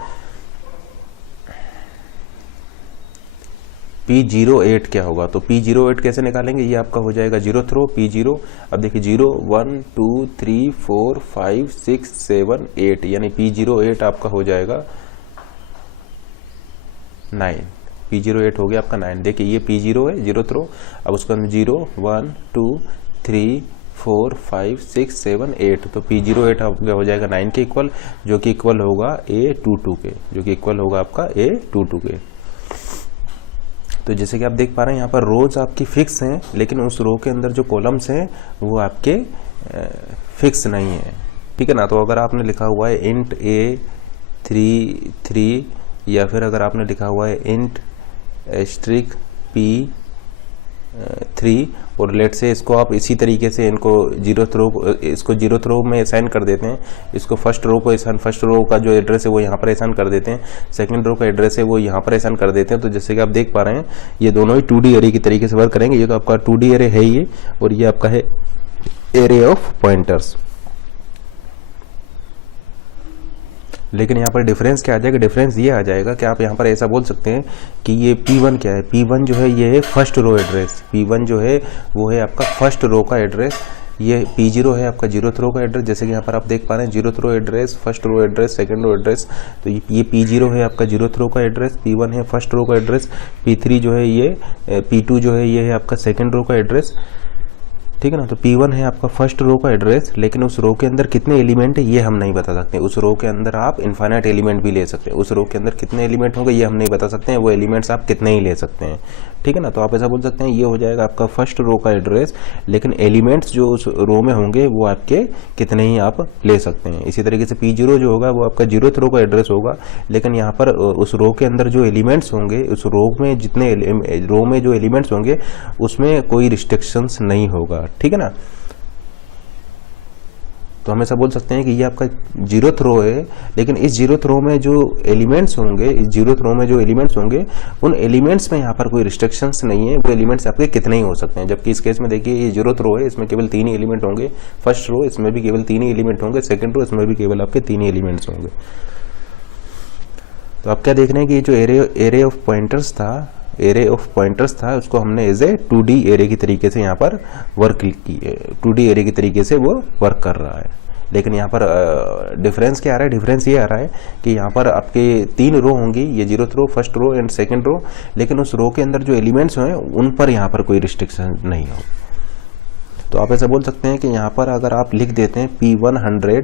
P08 क्या होगा, तो P08 कैसे निकालेंगे, ये आपका हो जाएगा जीरोथ रो P0। अब देखिए 0 1 2 3 4 5 6 7 8, यानी P08 आपका हो जाएगा 9। P08 हो गया आपका 9। देखिए ये P0 है जीरोथ रो, अब उसका 0 1 2 3 4 5 6 7 8, तो P08 आपका हो जाएगा 9 के इक्वल, जो कि इक्वल होगा A22 के, जो कि इक्वल होगा आपका A22 के। तो जैसे कि आप देख पा रहे हैं यहाँ पर रोज आपकी फिक्स हैं, लेकिन उस रो के अंदर जो कॉलम्स हैं वो आपके फिक्स नहीं है, ठीक है ना। तो अगर आपने लिखा हुआ है इंट A33, या फिर अगर आपने लिखा हुआ है इंट एस्ट्रिक P3, और लेट से इसको आप इसी तरीके से इनको जीरोथ रो, इसको जीरोथ रो में असाइन कर देते हैं, इसको फर्स्ट रो को असाइन, फर्स्ट रो का जो एड्रेस है वो यहाँ पर असाइन कर देते हैं, सेकंड रो का एड्रेस है वो यहाँ पर असाइन कर देते हैं। तो जैसे कि आप देख पा रहे हैं ये दोनों ही 2D एरे की तरीके से वर्क करेंगे। ये तो आपका 2D एरे है ये, और ये आपका है एरे ऑफ पॉइंटर्स। लेकिन यहाँ पर डिफरेंस क्या आ जाएगा, डिफरेंस ये आ जाएगा कि आप यहाँ पर ऐसा बोल सकते हैं कि ये P1 क्या है, P1 जो है ये है फर्स्ट रो एड्रेस, P1 जो है वो है आपका फर्स्ट रो का एड्रेस, ये P0 है आपका जीरोथ रो का एड्रेस। जैसे कि यहाँ पर आप देख पा रहे हैं zeroth row address, first row address, second row address, तो ये P0 है आपका जीरोथ रो का एड्रेस, P1 है फर्स्ट रो का एड्रेस, P3 जो है ये, P2 जो है ये है आपका सेकंड रो का एड्रेस, ठीक है ना। तो P1 है आपका फर्स्ट रो का एड्रेस, लेकिन उस रो के अंदर कितने एलिमेंट है ये हम नहीं बता सकते। उस रो के अंदर आप इनफाइनाइट एलिमेंट भी ले सकते हैं, उस रो के अंदर कितने एलिमेंट होंगे ये हम नहीं बता सकते हैं, वो एलिमेंट्स आप कितने ही ले सकते हैं, ठीक है ना। तो आप ऐसा बोल सकते हैं ये हो जाएगा आपका फर्स्ट रो का एड्रेस, लेकिन एलिमेंट्स जो उस रो में होंगे वो आपके कितने ही आप ले सकते हैं। इसी तरीके से P0 जो होगा वो आपका जीरोथ रो का एड्रेस होगा, लेकिन यहाँ पर उस रो के अंदर जो एलिमेंट्स होंगे, उस रो में जितने रो में जो एलिमेंट्स होंगे उसमें कोई रिस्ट्रिक्शंस नहीं होगा, ठीक है ना। तो हम ऐसा बोल सकते हैं कि ये आपका जीरोथ रो है, लेकिन इस जीरोथ रो में जो एलिमेंट्स होंगे, इस जीरोथ रो में जो एलिमेंट्स होंगे उन एलिमेंट्स में यहाँ पर कोई रिस्ट्रिक्शंस नहीं है, वो एलिमेंट्स आपके कितने ही हो सकते हैं। जबकि इस केस में देखिए ये जीरोथ रो है, इसमें केवल 3 ही एलिमेंट होंगे, फर्स्ट रो इसमें भी केवल 3 ही एलिमेंट होंगे, सेकेंड रो इसमें भी केवल आपके 3 ही एलिमेंट्स होंगे। तो आप क्या देख रहे हैं कि ये जो एरे ऑफ पॉइंटर्स था, उसको हमने एज ए 2D एरे की तरीके से यहाँ पर वर्क की, 2D एरे की तरीके से वो वर्क कर रहा है। लेकिन यहाँ पर डिफरेंस क्या आ रहा है, डिफरेंस ये आ रहा है कि यहाँ पर आपके 3 रो होंगी, ये zeroth row, first row and second row, लेकिन उस रो के अंदर जो एलिमेंट्स हैं उन पर यहाँ पर कोई रिस्ट्रिक्शन नहीं हो। तो आप ऐसा बोल सकते हैं कि यहाँ पर अगर आप लिख देते हैं P100,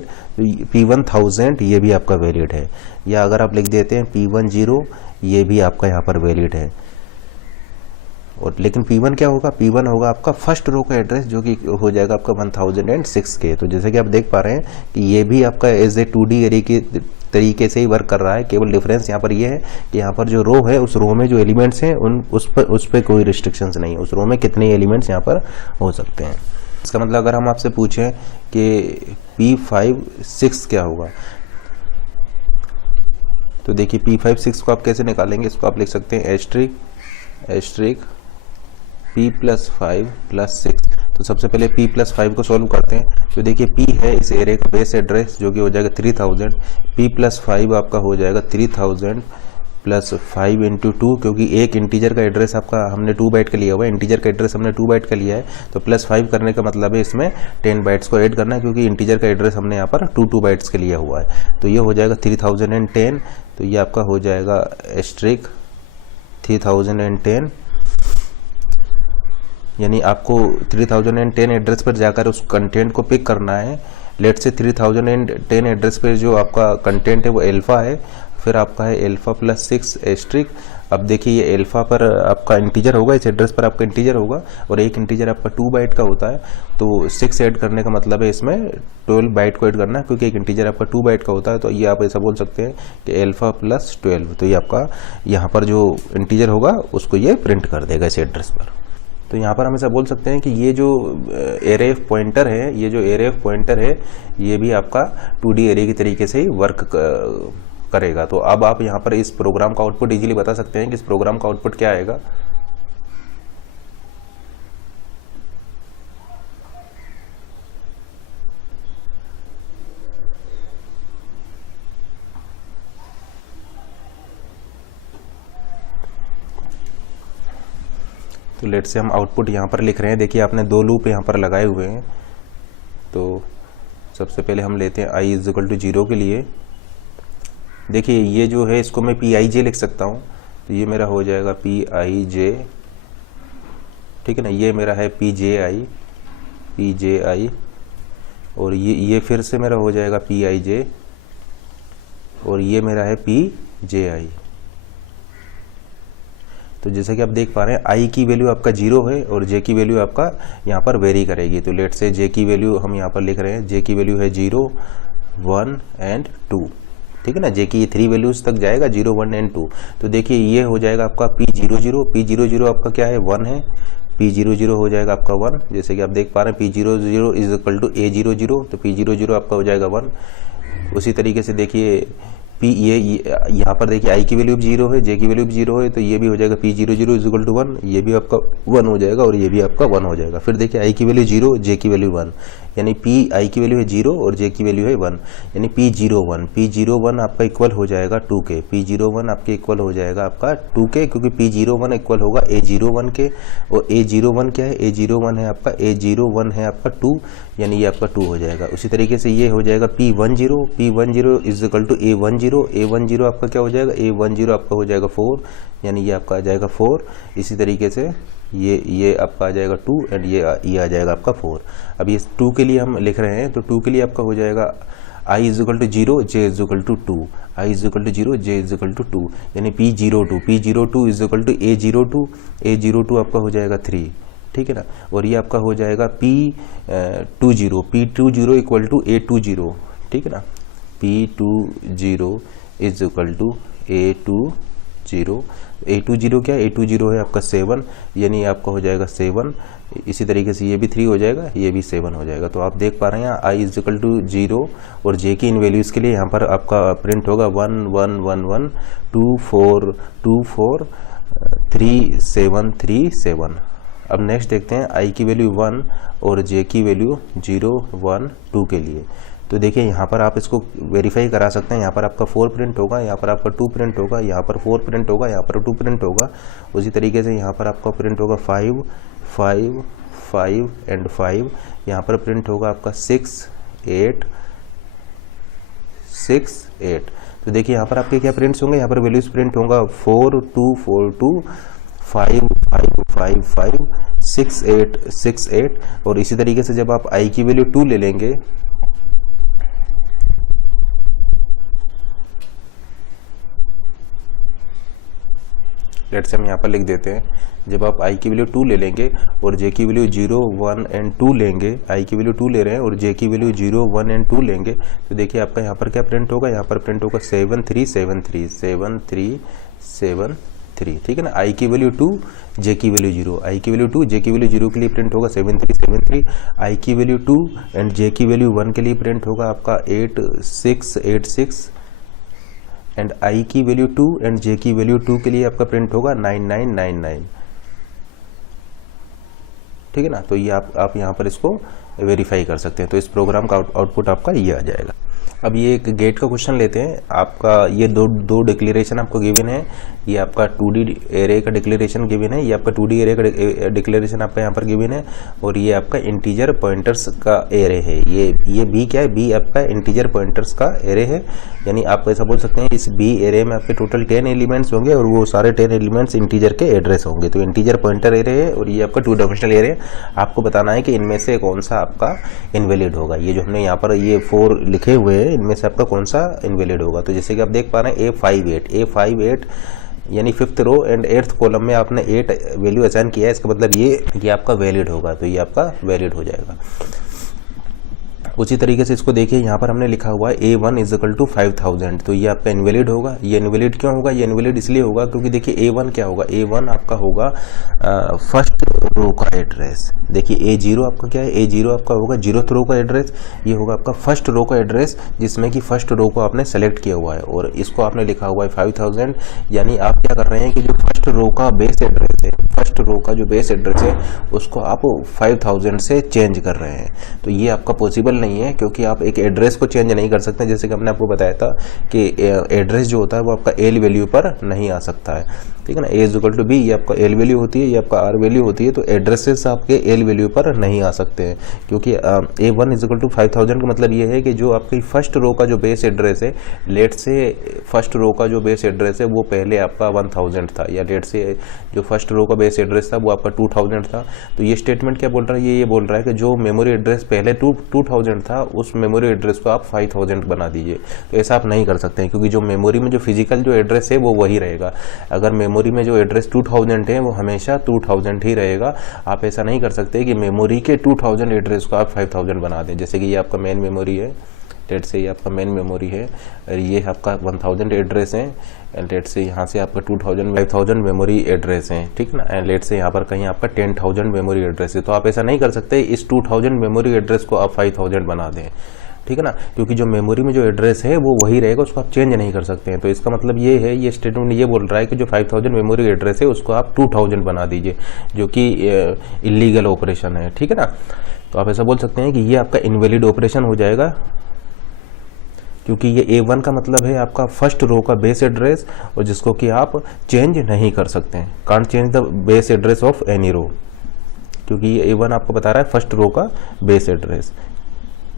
P1000 ये भी आपका वैलिड है, या अगर आप लिख देते हैं P10 ये भी आपका यहाँ पर वैलिड है। और लेकिन P1 क्या होगा, P1 होगा आपका फर्स्ट रो का एड्रेस, जो कि हो जाएगा आपका 1006 के। तो जैसे कि आप देख पा रहे हैं कि ये भी आपका एज ए 2D एरे के तरीके से ही वर्क कर रहा है। केवल डिफरेंस यहाँ पर ये है कि यहाँ पर जो रो है उस रो में जो एलिमेंट्स हैं उस पर कोई रिस्ट्रिक्शंस नहीं है, उस रो में कितने एलिमेंट्स यहाँ पर हो सकते हैं। इसका मतलब अगर हम आपसे पूछें कि P56 क्या होगा, तो देखिए P56 को आप कैसे निकालेंगे, इसको आप लिख सकते हैं एस्ट्रिक P+5+6। तो सबसे पहले P+5 को सॉल्व करते हैं। तो देखिए P है इस एरे का बेस एड्रेस, जो कि हो जाएगा 3000, P+5 आपका हो जाएगा 3000 + 5 × 2, क्योंकि एक इंटीजर का एड्रेस आपका हमने 2 बाइट का लिया हुआ है, इंटीजर का एड्रेस हमने 2 बाइट का लिया है, तो +5 करने का मतलब है इसमें 10 बाइट्स को ऐड करना है, क्योंकि इंटीजर का एड्रेस हमने यहाँ पर 2 बाइट्स के लिया हुआ है। तो ये हो जाएगा 3010, तो ये आपका हो जाएगा एस्ट्रिक 3010, यानी आपको 3010 एड्रेस पर जाकर उस कंटेंट को पिक करना है। लेट से 3010 एड्रेस पर जो आपका कंटेंट है वो अल्फा है, फिर आपका है अल्फा +6 एस्ट्रिक। अब देखिए ये अल्फा पर आपका इंटीजर होगा, इस एड्रेस पर आपका इंटीजर होगा, और एक इंटीजर आपका 2 बाइट का होता है, तो 6 ऐड करने का मतलब है इसमें 12 बाइट को ऐड करना है, क्योंकि एक इंटीजर आपका 2 बाइट का होता है। तो ये आप ऐसा बोल सकते हैं कि अल्फा +12, तो ये आपका यहाँ पर जो इंटीजर होगा उसको ये प्रिंट कर देगा इस एड्रेस पर। तो यहाँ पर हम ऐसा बोल सकते हैं कि ये जो एरे ऑफ पॉइंटर है, ये भी आपका 2D एरे की तरीके से ही वर्क करेगा। तो अब आप यहाँ पर इस प्रोग्राम का आउटपुट इजीली बता सकते हैं कि इस प्रोग्राम का आउटपुट क्या आएगा। तो लेट से हम आउटपुट यहाँ पर लिख रहे हैं। देखिए आपने 2 लूप यहाँ पर लगाए हुए हैं। तो सबसे पहले हम लेते हैं i इज इक्वल टू 0 के लिए। देखिए ये जो है इसको मैं Pij लिख सकता हूँ, तो ये मेरा हो जाएगा Pij, ठीक है ना। ये मेरा है Pji, और ये फिर से मेरा हो जाएगा Pij, और ये मेरा है Pji। तो जैसा कि आप देख पा रहे हैं i की वैल्यू आपका 0 है और j की वैल्यू आपका यहाँ पर वेरी करेगी। तो लेट से j की वैल्यू हम यहाँ पर लिख रहे हैं, j की वैल्यू है 0, 1 एंड 2, ठीक है ना। j की ये 3 वैल्यूज तक जाएगा, 0, 1 एंड 2। तो देखिए ये हो जाएगा आपका P00, P00 आपका क्या है 1 है, P00 हो जाएगा आपका 1। जैसे कि आप देख पा रहे हैं P00 is equal to A00, तो P00 आपका हो जाएगा 1। उसी तरीके से देखिए ये यहाँ पर देखिए i की वैल्यू भी 0 है, j की वैल्यू भी 0 है, तो ये भी हो जाएगा P00 इज इक्वल टू 1, ये भी आपका 1 हो जाएगा और ये भी आपका 1 हो जाएगा। फिर देखिए i की वैल्यू 0, j की वैल्यू 1, यानी i की वैल्यू है 0 और j की वैल्यू है 1, यानी P01 आपका इक्वल हो जाएगा 2 के, P01 आपके इक्वल हो जाएगा आपका 2 के, क्योंकि P01 इक्वल होगा A01 के, और A01 क्या है, A01 है आपका 2, यानी ये आपका 2 हो जाएगा। उसी तरीके से ये हो जाएगा P10 is equal to A10 आपका क्या हो जाएगा, A10 आपका हो जाएगा 4, यानी ये आपका आ जाएगा 4। इसी तरीके से ये आपका आ जाएगा 2 एंड ये आ जाएगा आपका 4। अब ये 2 के लिए हम लिख रहे हैं, तो 2 के लिए आपका हो जाएगा i is equal to 0, j is equal to 2, i is equal to 0, j is equal to 2, यानी P02 is equal to A02 आपका हो जाएगा 3, ठीक है ना। और ये आपका हो जाएगा P20 इक्वल टू A20, ठीक है ना। P20 is equal to A20 क्या है, A20 है आपका 7, यानी आपका हो जाएगा 7। इसी तरीके से ये भी 3 हो जाएगा, ये भी 7 हो जाएगा। तो आप देख पा रहे हैं i इज इक्वल टू 0 और j की इन वैल्यूज़ के लिए यहाँ पर आपका प्रिंट होगा 1 1 1 1 2 4 2 4 3 7 3 7। अब नेक्स्ट देखते हैं i की वैल्यू 1 और j की वैल्यू 0 1 2 के लिए। तो देखिए यहाँ पर आप इसको वेरीफाई करा सकते हैं। यहाँ पर आपका 4 प्रिंट होगा, यहाँ पर आपका 2 प्रिंट होगा, यहाँ पर 4 प्रिंट होगा, यहाँ पर 2 प्रिंट होगा। उसी तरीके से यहाँ पर आपका प्रिंट होगा 5 5 5 एंड 5, यहाँ पर प्रिंट होगा आपका 6 8 6 8। तो देखिए यहाँ पर आपके क्या प्रिंट्स होंगे, यहाँ पर वैल्यूज प्रिंट होगा 4 2 4 2 5 5 5 5 6 8 6 8। और इसी तरीके से जब आप i की वैल्यू 2 ले लेंगे, लेट से हम यहाँ पर लिख देते हैं, जब आप i की वैल्यू 2 ले लेंगे और j की वैल्यू 0 1 एंड 2 लेंगे, i की वैल्यू 2 ले रहे हैं और j की वैल्यू 0 1 एंड 2 लेंगे, तो देखिए आपका यहाँ पर क्या प्रिंट होगा, यहाँ पर प्रिंट होगा 7 3 7 3 7 3 7 3, ठीक है ना। i की वैल्यू 2, j की वैल्यू 0, i की वैल्यू 2, j की वैल्यू 0 के लिए प्रिंट होगा 7 3 7 3, i की वैल्यू 2 एंड j की वैल्यू 1 के लिए प्रिंट होगा आपका 8 6 8 6, एंड i की वैल्यू 2 एंड j की वैल्यू 2 के लिए आपका प्रिंट होगा 9 9 9 9, ठीक है ना। तो ये आप यहाँ पर इसको वेरीफाई कर सकते हैं। तो इस प्रोग्राम का आउटपुट आपका ये आ जाएगा। अब ये एक गेट का क्वेश्चन लेते हैं। आपका ये दो डिक्लेरेशन आपको गिवन है। ये आपका 2D एरे का डिक्लेरेशन गिवन है, ये आपका 2D एरे का डिक्लेरेशन आपका यहाँ पर गिवन है, और ये आपका इंटीजर पॉइंटर्स का एरे है। ये बी क्या है, बी आपका इंटीजर पॉइंटर्स का एरे है। यानी आप ऐसा बोल सकते हैं इस बी एरे में आपके टोटल 10 एलिमेंट्स होंगे और वो सारे 10 एलिमेंट्स इंटीजर के एड्रेस होंगे। तो इंटीजर पॉइंटर एरे है और ये आपका 2 डायमेंशनल एरे है। आपको बताना है कि इनमें से कौन सा आपका इनवैलिड होगा। ये जो हमने यहाँ पर ये 4 लिखे हुए हैं, इनमें से आपका कौन सा इनवैलिड होगा। तो जैसे कि आप देख पा रहे हैं A58 यानी 5th row and 8th column में आपने 8 वैल्यू असाइन किया है, इसका मतलब ये आपका वैलिड होगा। तो ये आपका वैलिड हो जाएगा। उसी तरीके से इसको देखिए, यहाँ पर हमने लिखा हुआ है A1 इज इक्वल टू 5000, तो ये आपका इनवैलिड होगा। ये इनवैलिड क्यों होगा, ये इनवैलिड इसलिए होगा क्योंकि देखिए A1 क्या होगा, A1 आपका होगा फर्स्ट रो का एड्रेस। देखिए A0 आपका क्या है, A0 आपका होगा 0th रो का एड्रेस, ये होगा आपका फर्स्ट रो का एड्रेस जिसमें कि फर्स्ट रो को आपने सेलेक्ट किया हुआ है और इसको आपने लिखा हुआ है 5000। यानी आप क्या कर रहे हैं कि जो फर्स्ट रो का बेस एड्रेस है, फर्स्ट रो का जो बेस एड्रेस है उसको आप 5000 से चेंज कर रहे हैं। तो ये आपका पॉसिबल नहीं है क्योंकि आप एक एड्रेस को चेंज नहीं कर सकते। जैसे कि हमने आपको बताया था कि एड्रेस जो होता है वो आपका एल वैल्यू पर नहीं आ सकता है, ठीक है ना। A=B ये आपका एल वैल्यू होती है, ये आपका आर वैल्यू होती है। तो एड्रेसेस आपके एल वैल्यू पर नहीं आ सकते हैं क्योंकि A1=5000 का मतलब ये है कि जो आपकी फर्स्ट रो का जो बेस एड्रेस है, लेट से फर्स्ट रो का जो बेस एड्रेस है वो पहले आपका 1000 था, या लेट से जो फर्स्ट रो का बेस एड्रेस था वो आपका 2000 था। तो ये स्टेटमेंट क्या बोल रहा है, ये बोल रहा है कि जो मेमोरी एड्रेस पहले 2000 था उस मेमोरी एड्रेस को आप 5000 बना दीजिए। तो ऐसा आप नहीं कर सकते हैं क्योंकि जो मेमोरी में जो फिजिकल जो एड्रेस है वो वही रहेगा। अगर मेमोरी में जो एड्रेस 2000 है वो हमेशा 2000 ही रहेगा। आप ऐसा नहीं कर सकते कि मेमोरी के 2000 एड्रेस को आप 5000 बना दें। जैसे कि ये आपका मेन मेमोरी है, लेट से ये आपका मेन मेमोरी है और ये आपका 1000 एड्रेस है, लेट से यहाँ से आपका 5000 मेमोरी एड्रेस है, ठीक ना। एंड लेट से यहाँ पर कहीं आपका 10000 मेमोरी एड्रेस है। तो आप ऐसा नहीं कर सकते इस 2000 मेमोरी एड्रेस को आप 5000 बना दें, ठीक है ना, क्योंकि जो मेमोरी में जो एड्रेस है वो वही रहेगा, उसको आप चेंज नहीं कर सकते हैं। तो इसका मतलब ये है, ये स्टेटमेंट ये बोल रहा है कि जो 5000 मेमोरी एड्रेस है उसको आप 2000 बना दीजिए, जो कि इलीगल ऑपरेशन है, ठीक है ना। तो आप ऐसा बोल सकते हैं कि ये आपका इनवैलिड ऑपरेशन हो जाएगा क्योंकि ये A1 का मतलब है आपका फर्स्ट रो का बेस एड्रेस और जिसको कि आप चेंज नहीं कर सकते हैं। Can't change the base address of any row, क्योंकि ये A1 आपको बता रहा है फर्स्ट रो का बेस एड्रेस,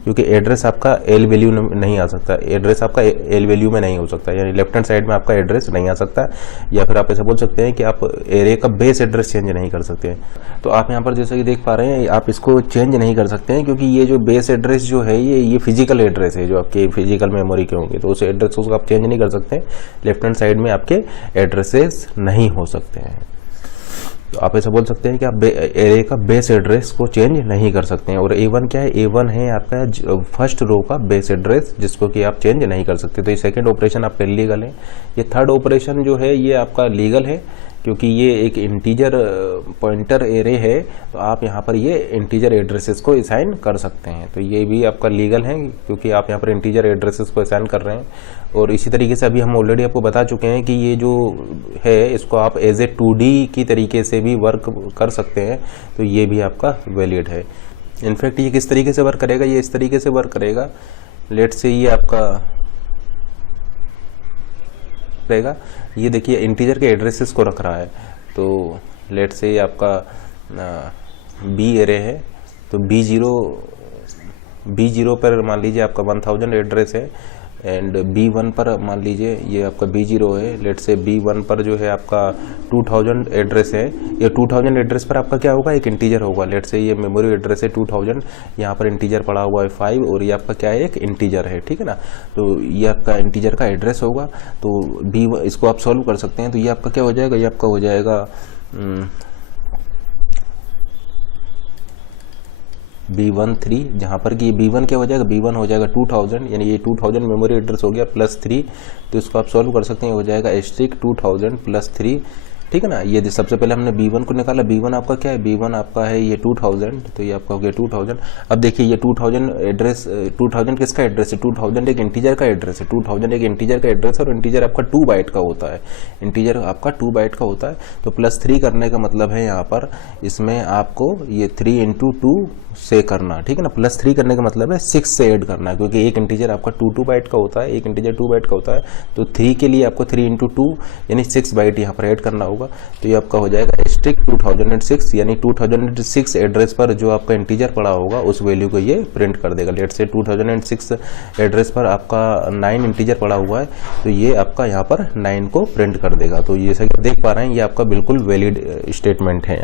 क्योंकि एड्रेस आपका एल वैल्यू नहीं आ सकता, एड्रेस आपका एल वैल्यू में नहीं हो सकता, यानी लेफ्ट हैंड साइड में आपका एड्रेस नहीं आ सकता। या फिर आप ऐसा बोल सकते हैं कि आप एरे का बेस एड्रेस चेंज नहीं कर सकते। तो आप यहाँ पर जैसे कि देख पा रहे हैं आप इसको चेंज नहीं कर सकते हैं क्योंकि ये जो बेस एड्रेस जो है ये फिजिकल एड्रेस है जो आपके फिजिकल मेमोरी के होंगे, तो उस एड्रेस को आप चेंज नहीं कर सकते। लेफ्ट हैंड साइड में आपके एड्रेसेस नहीं हो सकते हैं। तो आप ऐसा बोल सकते हैं कि आप एरे का बेस एड्रेस को चेंज नहीं कर सकते हैं। और A1 क्या है, A1 है आपका फर्स्ट रो का बेस एड्रेस जिसको कि आप चेंज नहीं कर सकते। तो ये सेकंड ऑपरेशन आपका इलीगल है। ये थर्ड ऑपरेशन जो है ये आपका लीगल है क्योंकि ये एक इंटीजर पॉइंटर एरे है, तो आप यहाँ पर ये इंटीजर एड्रेसेस को असाइन कर सकते हैं। तो ये भी आपका लीगल है क्योंकि आप यहाँ पर इंटीजर एड्रेसेस को असाइन कर रहे हैं। और इसी तरीके से अभी हम ऑलरेडी आपको बता चुके हैं कि ये जो है इसको आप एज ए 2D की तरीके से भी वर्क कर सकते हैं, तो ये भी आपका वैलिड है। इनफैक्ट ये किस तरीके से वर्क करेगा, ये इस तरीके से वर्क करेगा। लेट से ये आपका रहेगा, ये देखिए इंटीजर के एड्रेसेस को रख रहा है। तो लेट से आपका बी एरे है, तो B0 पर मान लीजिए आपका 1000 एड्रेस है एंड B1 पर मान लीजिए ये आपका B0 है। लेट से B1 पर जो है आपका 2000 एड्रेस है। ये 2000 एड्रेस पर आपका क्या होगा, एक इंटीजर होगा। लेट से ये मेमोरी एड्रेस है 2000, यहाँ पर इंटीजर पड़ा हुआ है 5 और ये आपका क्या है, एक इंटीजर है, ठीक है ना। तो ये आपका इंटीजर का एड्रेस होगा। तो B1 इसको आप सॉल्व कर सकते हैं। तो ये आपका क्या हो जाएगा, ये आपका हो जाएगा B13, जहाँ पर कि ये B1 क्या हो जाएगा, B1 हो जाएगा 2000, यानी ये 2000 मेमोरी एड्रेस हो गया +3। तो इसको आप सॉल्व कर सकते हैं, हो जाएगा *2000 + 3, ठीक है ना। ये सबसे पहले हमने B1 को निकाला। B1 आपका क्या है, B1 आपका है ये 2000, तो ये आपका हो गया 2000। अब देखिए ये 2000 एड्रेस, 2000 किसका एड्रेस है, 2000 एक इंटीजर का एड्रेस है। 2000 एक इंटीजर का एड्रेस है और इंटीजर आपका 2 बाइट का होता है, इंटीजर आपका 2 बाइट का होता है। तो +3 करने का मतलब है यहाँ पर इसमें आपको ये 3 × 2 से करना, ठीक है ना। +3 करने का मतलब है 6 से ऐड करना, क्योंकि एक इंटीजर आपका 2 बाइट का होता है, एक इंटीजर 2 बाइट का होता है। तो 3 के लिए आपको 3 × 2 यानी 6 बाइट यहाँ पर ऐड करना होगा। तो ये आपका हो जाएगा *2006, यानी 2006 एड्रेस पर जो आपका इंटीजर पड़ा होगा उस वैल्यू को ये प्रिंट कर देगा। लेट से 2006 एड्रेस पर आपका 9 इंटीजर पड़ा हुआ है, तो ये आपका यहाँ पर 9 को प्रिंट कर देगा। तो जैसा कि देख पा रहे हैं ये आपका बिल्कुल वैलिड स्टेटमेंट है।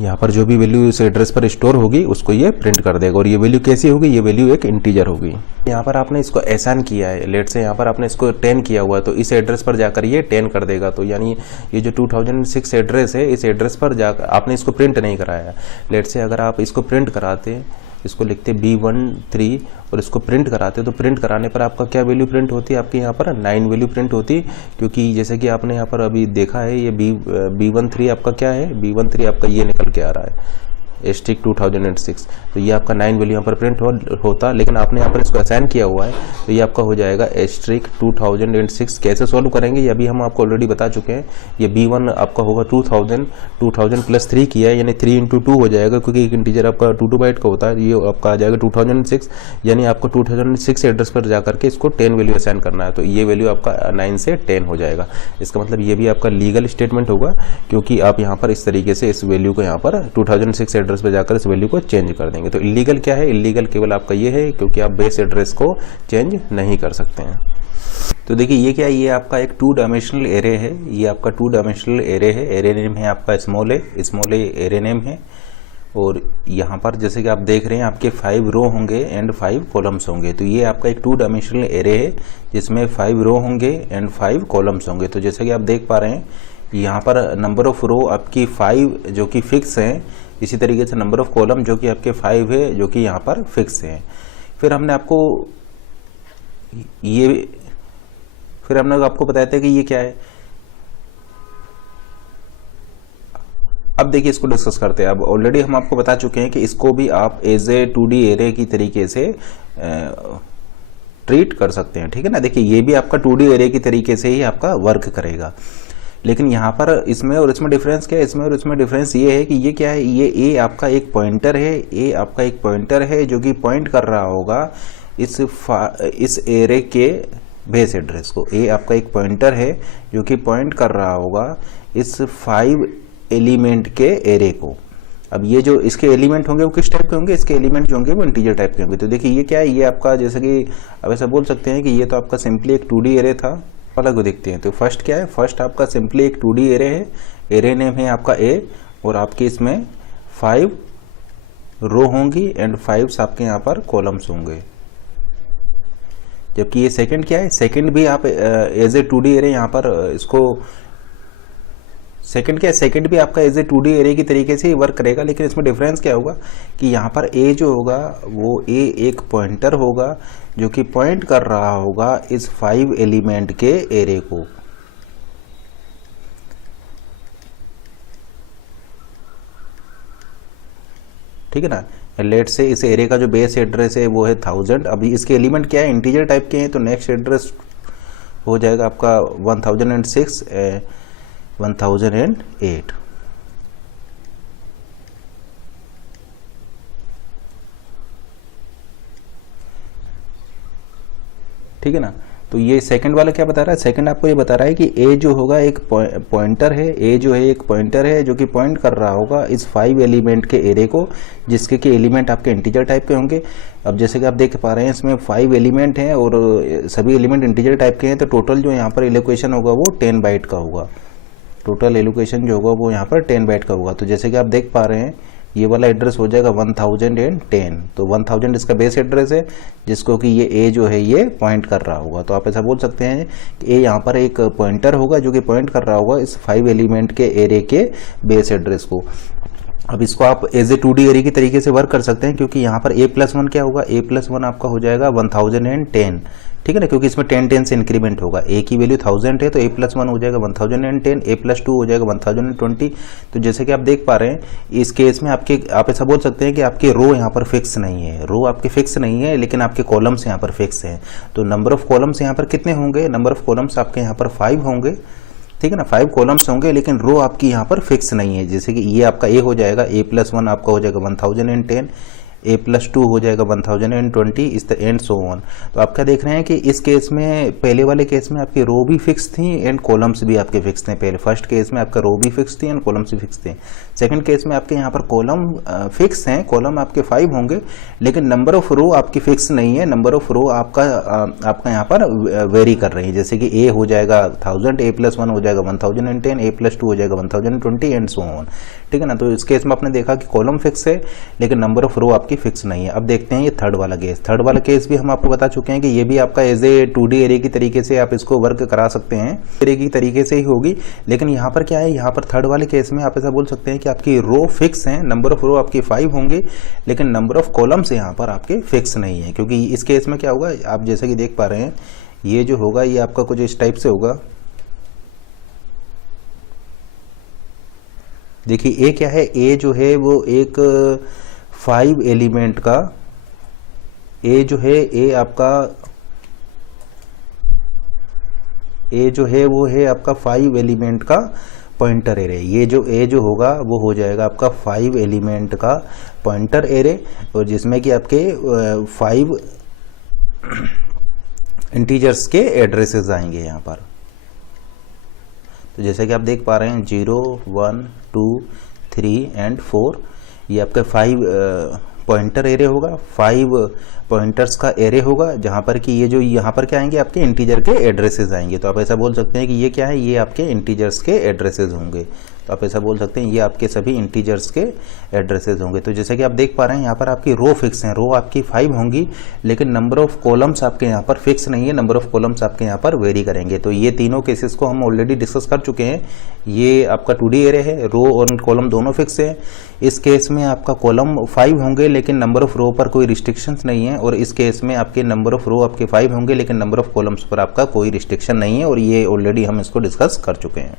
यहाँ पर जो भी वैल्यू इस एड्रेस पर स्टोर होगी उसको ये प्रिंट कर देगा। और ये वैल्यू कैसी होगी, ये वैल्यू एक इंटीजर होगी। यहाँ पर आपने इसको असाइन किया है, लेट से यहाँ पर आपने इसको 10 किया हुआ है, तो इस एड्रेस पर जाकर ये 10 कर देगा। तो यानी ये जो 2006 एड्रेस है, इस एड्रेस पर जाकर आपने इसको प्रिंट नहीं कराया। लेट से अगर आप इसको प्रिंट कराते इसको लिखते B13 और इसको प्रिंट कराते तो प्रिंट कराने पर आपका क्या वैल्यू प्रिंट होती है, आपके यहाँ पर 9 वैल्यू प्रिंट होती, क्योंकि जैसे कि आपने यहाँ पर अभी देखा है ये B13 आपका क्या है, B13 आपका ये निकल के आ रहा है एस्ट्रिक 2006, तो ये आपका 9 वैल्यू यहाँ पर प्रिंट होता, लेकिन आपने यहाँ पर इसको असाइन किया हुआ है तो ये आपका हो जाएगा एस्ट्रिक 2006। कैसे सॉल्व करेंगे ये अभी हम आपको ऑलरेडी बता चुके हैं। ये B1 आपका होगा 2000 प्लस 3 किया है यानी 3 × 2 हो जाएगा, क्योंकि एक इंटीजर आपका 2 बाइट का होता है, ये आपका आ जाएगा 2006, यानी आपको 2006 एड्रेस पर जाकर के इसको 10 वैल्यू असाइन करना है, तो ये वैल्यू आपका 9 से 10 हो जाएगा। इसका मतलब ये भी आपका लीगल स्टेटमेंट होगा, क्योंकि आप यहाँ पर इस तरीके से इस वैल्यू को यहाँ पर 2006 एड्रेस पे जाकर इस वैल्यू को चेंज कर देंगे। तो इलीगल क्या है, इलीगल केवल आपका ये है क्योंकि आप बेस एड्रेस को चेंज नहीं कर सकते हैं। तो देखिए ये क्या है, ये आपका एक 2 डायमेंशनल एरे है, ये आपका 2 डायमेंशनल एरे है, एरे नेम है आपका स्मॉल ए एरे नेम है। और यहाँ पर जैसे कि आप देख रहे हैं आपके 5 रो होंगे एंड 5 कॉलम्स होंगे, तो ये आपका एक 2 डायमेंशनल एरे है जिसमें 5 रो होंगे एंड 5 कॉलम्स होंगे। तो जैसे कि आप देख पा रहे हैं यहाँ पर नंबर ऑफ रो आपकी 5 जो कि फिक्स हैं, इसी तरीके से नंबर ऑफ कॉलम जो कि आपके 5 है जो कि यहाँ पर फिक्स है। फिर हमने आपको बताया था कि ये क्या है। अब देखिए इसको डिस्कस करते हैं। अब ऑलरेडी हम आपको बता चुके हैं कि इसको भी आप एज ए 2D एरे की तरीके से ट्रीट कर सकते हैं, ठीक है ना। देखिए ये भी आपका 2D एरे की तरीके से ही आपका वर्क करेगा, लेकिन यहाँ पर इसमें और इसमें डिफरेंस क्या है, इसमें और इसमें डिफरेंस ये है कि ये क्या है, ये ए आपका एक पॉइंटर है, ए आपका एक पॉइंटर है जो कि पॉइंट कर रहा होगा इस एरे के बेस एड्रेस को। ए आपका एक पॉइंटर है जो कि पॉइंट कर रहा होगा इस 5 एलिमेंट के एरे को। अब ये जो इसके एलिमेंट होंगे वो किस टाइप के होंगे, इसके एलिमेंट जो होंगे वो इंटीजर टाइप के होंगे। तो देखिए ये क्या है, ये आपका जैसे कि अब ऐसा बोल सकते हैं कि ये तो आपका सिंपली एक 2D एरे था। अलग को देखते हैं, तो फर्स्ट क्या है, फर्स्ट आपका सिंपली एक 2D एरे है, एरे नेम है आपका ए, और आपके इसमें 5 रो होंगी एंड 5 आपके यहाँ पर कॉलम्स होंगे। जबकि ये सेकंड क्या है, सेकंड भी आप एज ए 2D एरे यहाँ पर इसको सेकंड क्या है, सेकंड भी आपका एज ए 2D एरे की तरीके से ही वर्क करेगा, लेकिन इसमें डिफरेंस क्या होगा कि यहाँ पर ए जो होगा वो ए एक पॉइंटर होगा जो कि पॉइंट कर रहा होगा इस 5 एलिमेंट के एरे को। ठीक है ना। लेट से इस एरे का जो बेस एड्रेस है वो है 1000। अभी इसके एलिमेंट क्या है, इंटीजर टाइप के हैं, तो नेक्स्ट एड्रेस हो जाएगा आपका 1006 1008। ठीक है ना। तो ये सेकंड वाला क्या बता रहा है, सेकंड आपको ये बता रहा है कि ए जो होगा एक पॉइंटर है, ए जो है एक पॉइंटर है जो कि पॉइंट कर रहा होगा इस 5 एलिमेंट के एरे को, जिसके कि एलिमेंट आपके इंटीजर टाइप के होंगे। अब जैसे कि आप देख पा रहे हैं इसमें 5 एलिमेंट हैं और सभी एलिमेंट इंटीजर टाइप के हैं, तो टोटल जो यहाँ पर एलोकेशन होगा वो 10 बाइट का होगा। टोटल एलोकेशन जो होगा वो यहाँ पर 10 बाइट का होगा। तो जैसे कि आप देख पा रहे हैं ये वाला एड्रेस हो जाएगा 1010। तो 1000 इसका बेस एड्रेस है जिसको कि ये ए जो है ये पॉइंट कर रहा होगा। तो आप ऐसा बोल सकते हैं कि ए यहाँ पर एक पॉइंटर होगा जो कि पॉइंट कर रहा होगा इस 5 एलिमेंट के एरे के बेस एड्रेस को। अब इसको आप एज ए 2D एरे की तरीके से वर्क कर सकते हैं, क्योंकि यहाँ पर a+1 क्या होगा, a+1 आपका हो जाएगा 1010। ठीक है ना, क्योंकि इसमें 10 से इंक्रीमेंट होगा। ए की वैल्यू 1000 है तो a+1 हो जाएगा 1010, a+2 हो जाएगा 1020। तो जैसे कि आप देख पा रहे हैं इस केस में आप ऐसा बोल सकते हैं कि आपके रो यहाँ पर फिक्स नहीं है, रो आपके फिक्स नहीं है, लेकिन आपके कॉलम्स यहाँ पर फिक्स हैं। तो नंबर ऑफ कॉलम्स यहाँ पर कितने होंगे, नंबर ऑफ कॉलम्स आपके यहाँ पर 5 होंगे। ठीक है ना, 5 कॉलम्स होंगे, लेकिन रो आपकी यहाँ पर फिक्स नहीं है। जैसे कि ये आपका ए हो जाएगा, a+1 आपका हो जाएगा 1010, a+2 हो जाएगा 1020, इस तरह एंड सो ऑन। तो आप क्या देख रहे हैं कि इस केस में, पहले वाले केस में आपकी रो भी फिक्स थी एंड कॉलम्स भी आपके फिक्स थे। पहले फर्स्ट केस में आपका रो भी फिक्स थी एंड कॉलम्स भी फिक्स थे। सेकंड केस में आपके यहाँ पर कॉलम फिक्स हैं, कॉलम आपके 5 होंगे, लेकिन नंबर ऑफ रो आपकी फिक्स नहीं है। नंबर ऑफ रो आपका यहाँ पर वेरी कर रही है। जैसे कि ए हो जाएगा 1000, a+1 हो जाएगा 1010, a+2 हो जाएगा 1020 एंड सो ऑन। ठीक है ना। तो इस केस में आपने देखा कि कॉलम फिक्स है लेकिन नंबर ऑफ रो आपके आपकी फिक्स नहीं है। अब देखते हैं ये थर्ड वाला केस। थर्ड वाला केस भी हम आपको बता चुके हैं कि ये भी आपका एज ए 2D एरे की तरीके से आप इसको वर्क करा सकते हैं, एरे की तरीके से ही होगी। लेकिन यहाँ पर क्या है, यहाँ पर थर्ड वाले केस में आप ऐसा बोल सकते हैं कि आपकी रो फिक्स है, नंबर ऑफ रो आपकी 5 होंगे, लेकिन नंबर ऑफ कॉलम्स यहाँ पर आपके फिक्स नहीं है। क्योंकि इस केस में क्या होगा, आप जैसे कि देख पा रहे हैं, ये जो होगा ये आपका कुछ इस टाइप से होगा। देखिए ए क्या है, ए जो है वो एक 5 एलिमेंट का, ए जो है, ए आपका, ए जो है वो है आपका 5 एलिमेंट का पॉइंटर एरे। ये जो ए जो होगा वो हो जाएगा आपका 5 एलिमेंट का पॉइंटर एरे, और जिसमें कि आपके 5 इंटीजर्स के एड्रेसेस आएंगे यहाँ पर। तो जैसे कि आप देख पा रहे हैं 0, 1, 2, 3 एंड 4, ये आपका 5 पॉइंटर एरे होगा, 5 पॉइंटर्स का एरे होगा, जहाँ पर कि ये जो यहाँ पर क्या आएंगे, आपके इंटीजर के एड्रेसेस आएंगे। तो आप ऐसा बोल सकते हैं कि ये क्या है, ये आपके इंटीजर्स के एड्रेसेस होंगे। तो आप ऐसा बोल सकते हैं ये आपके सभी इंटीजर्स के एड्रेसेस होंगे। तो जैसे कि आप देख पा रहे हैं यहाँ पर आपकी रो फिक्स हैं, रो आपकी 5 होंगी, लेकिन नंबर ऑफ कॉलम्स आपके यहाँ पर फिक्स नहीं है, नंबर ऑफ कॉलम्स आपके यहाँ पर वेरी करेंगे। तो ये तीनों केसेस को हम ऑलरेडी डिस्कस कर चुके हैं। ये आपका 2D एरे है, रो और कॉलम दोनों फिक्स है। इस केस में आपका कॉलम 5 होंगे, लेकिन नंबर ऑफ रो पर कोई रिस्ट्रिक्शंस नहीं है, और इस केस में आपके नंबर ऑफ रो आपके 5 होंगे, लेकिन नंबर ऑफ कॉलम्स पर आपका कोई रिस्ट्रिक्शन नहीं है, और ये ऑलरेडी हम इसको डिस्कस कर चुके हैं।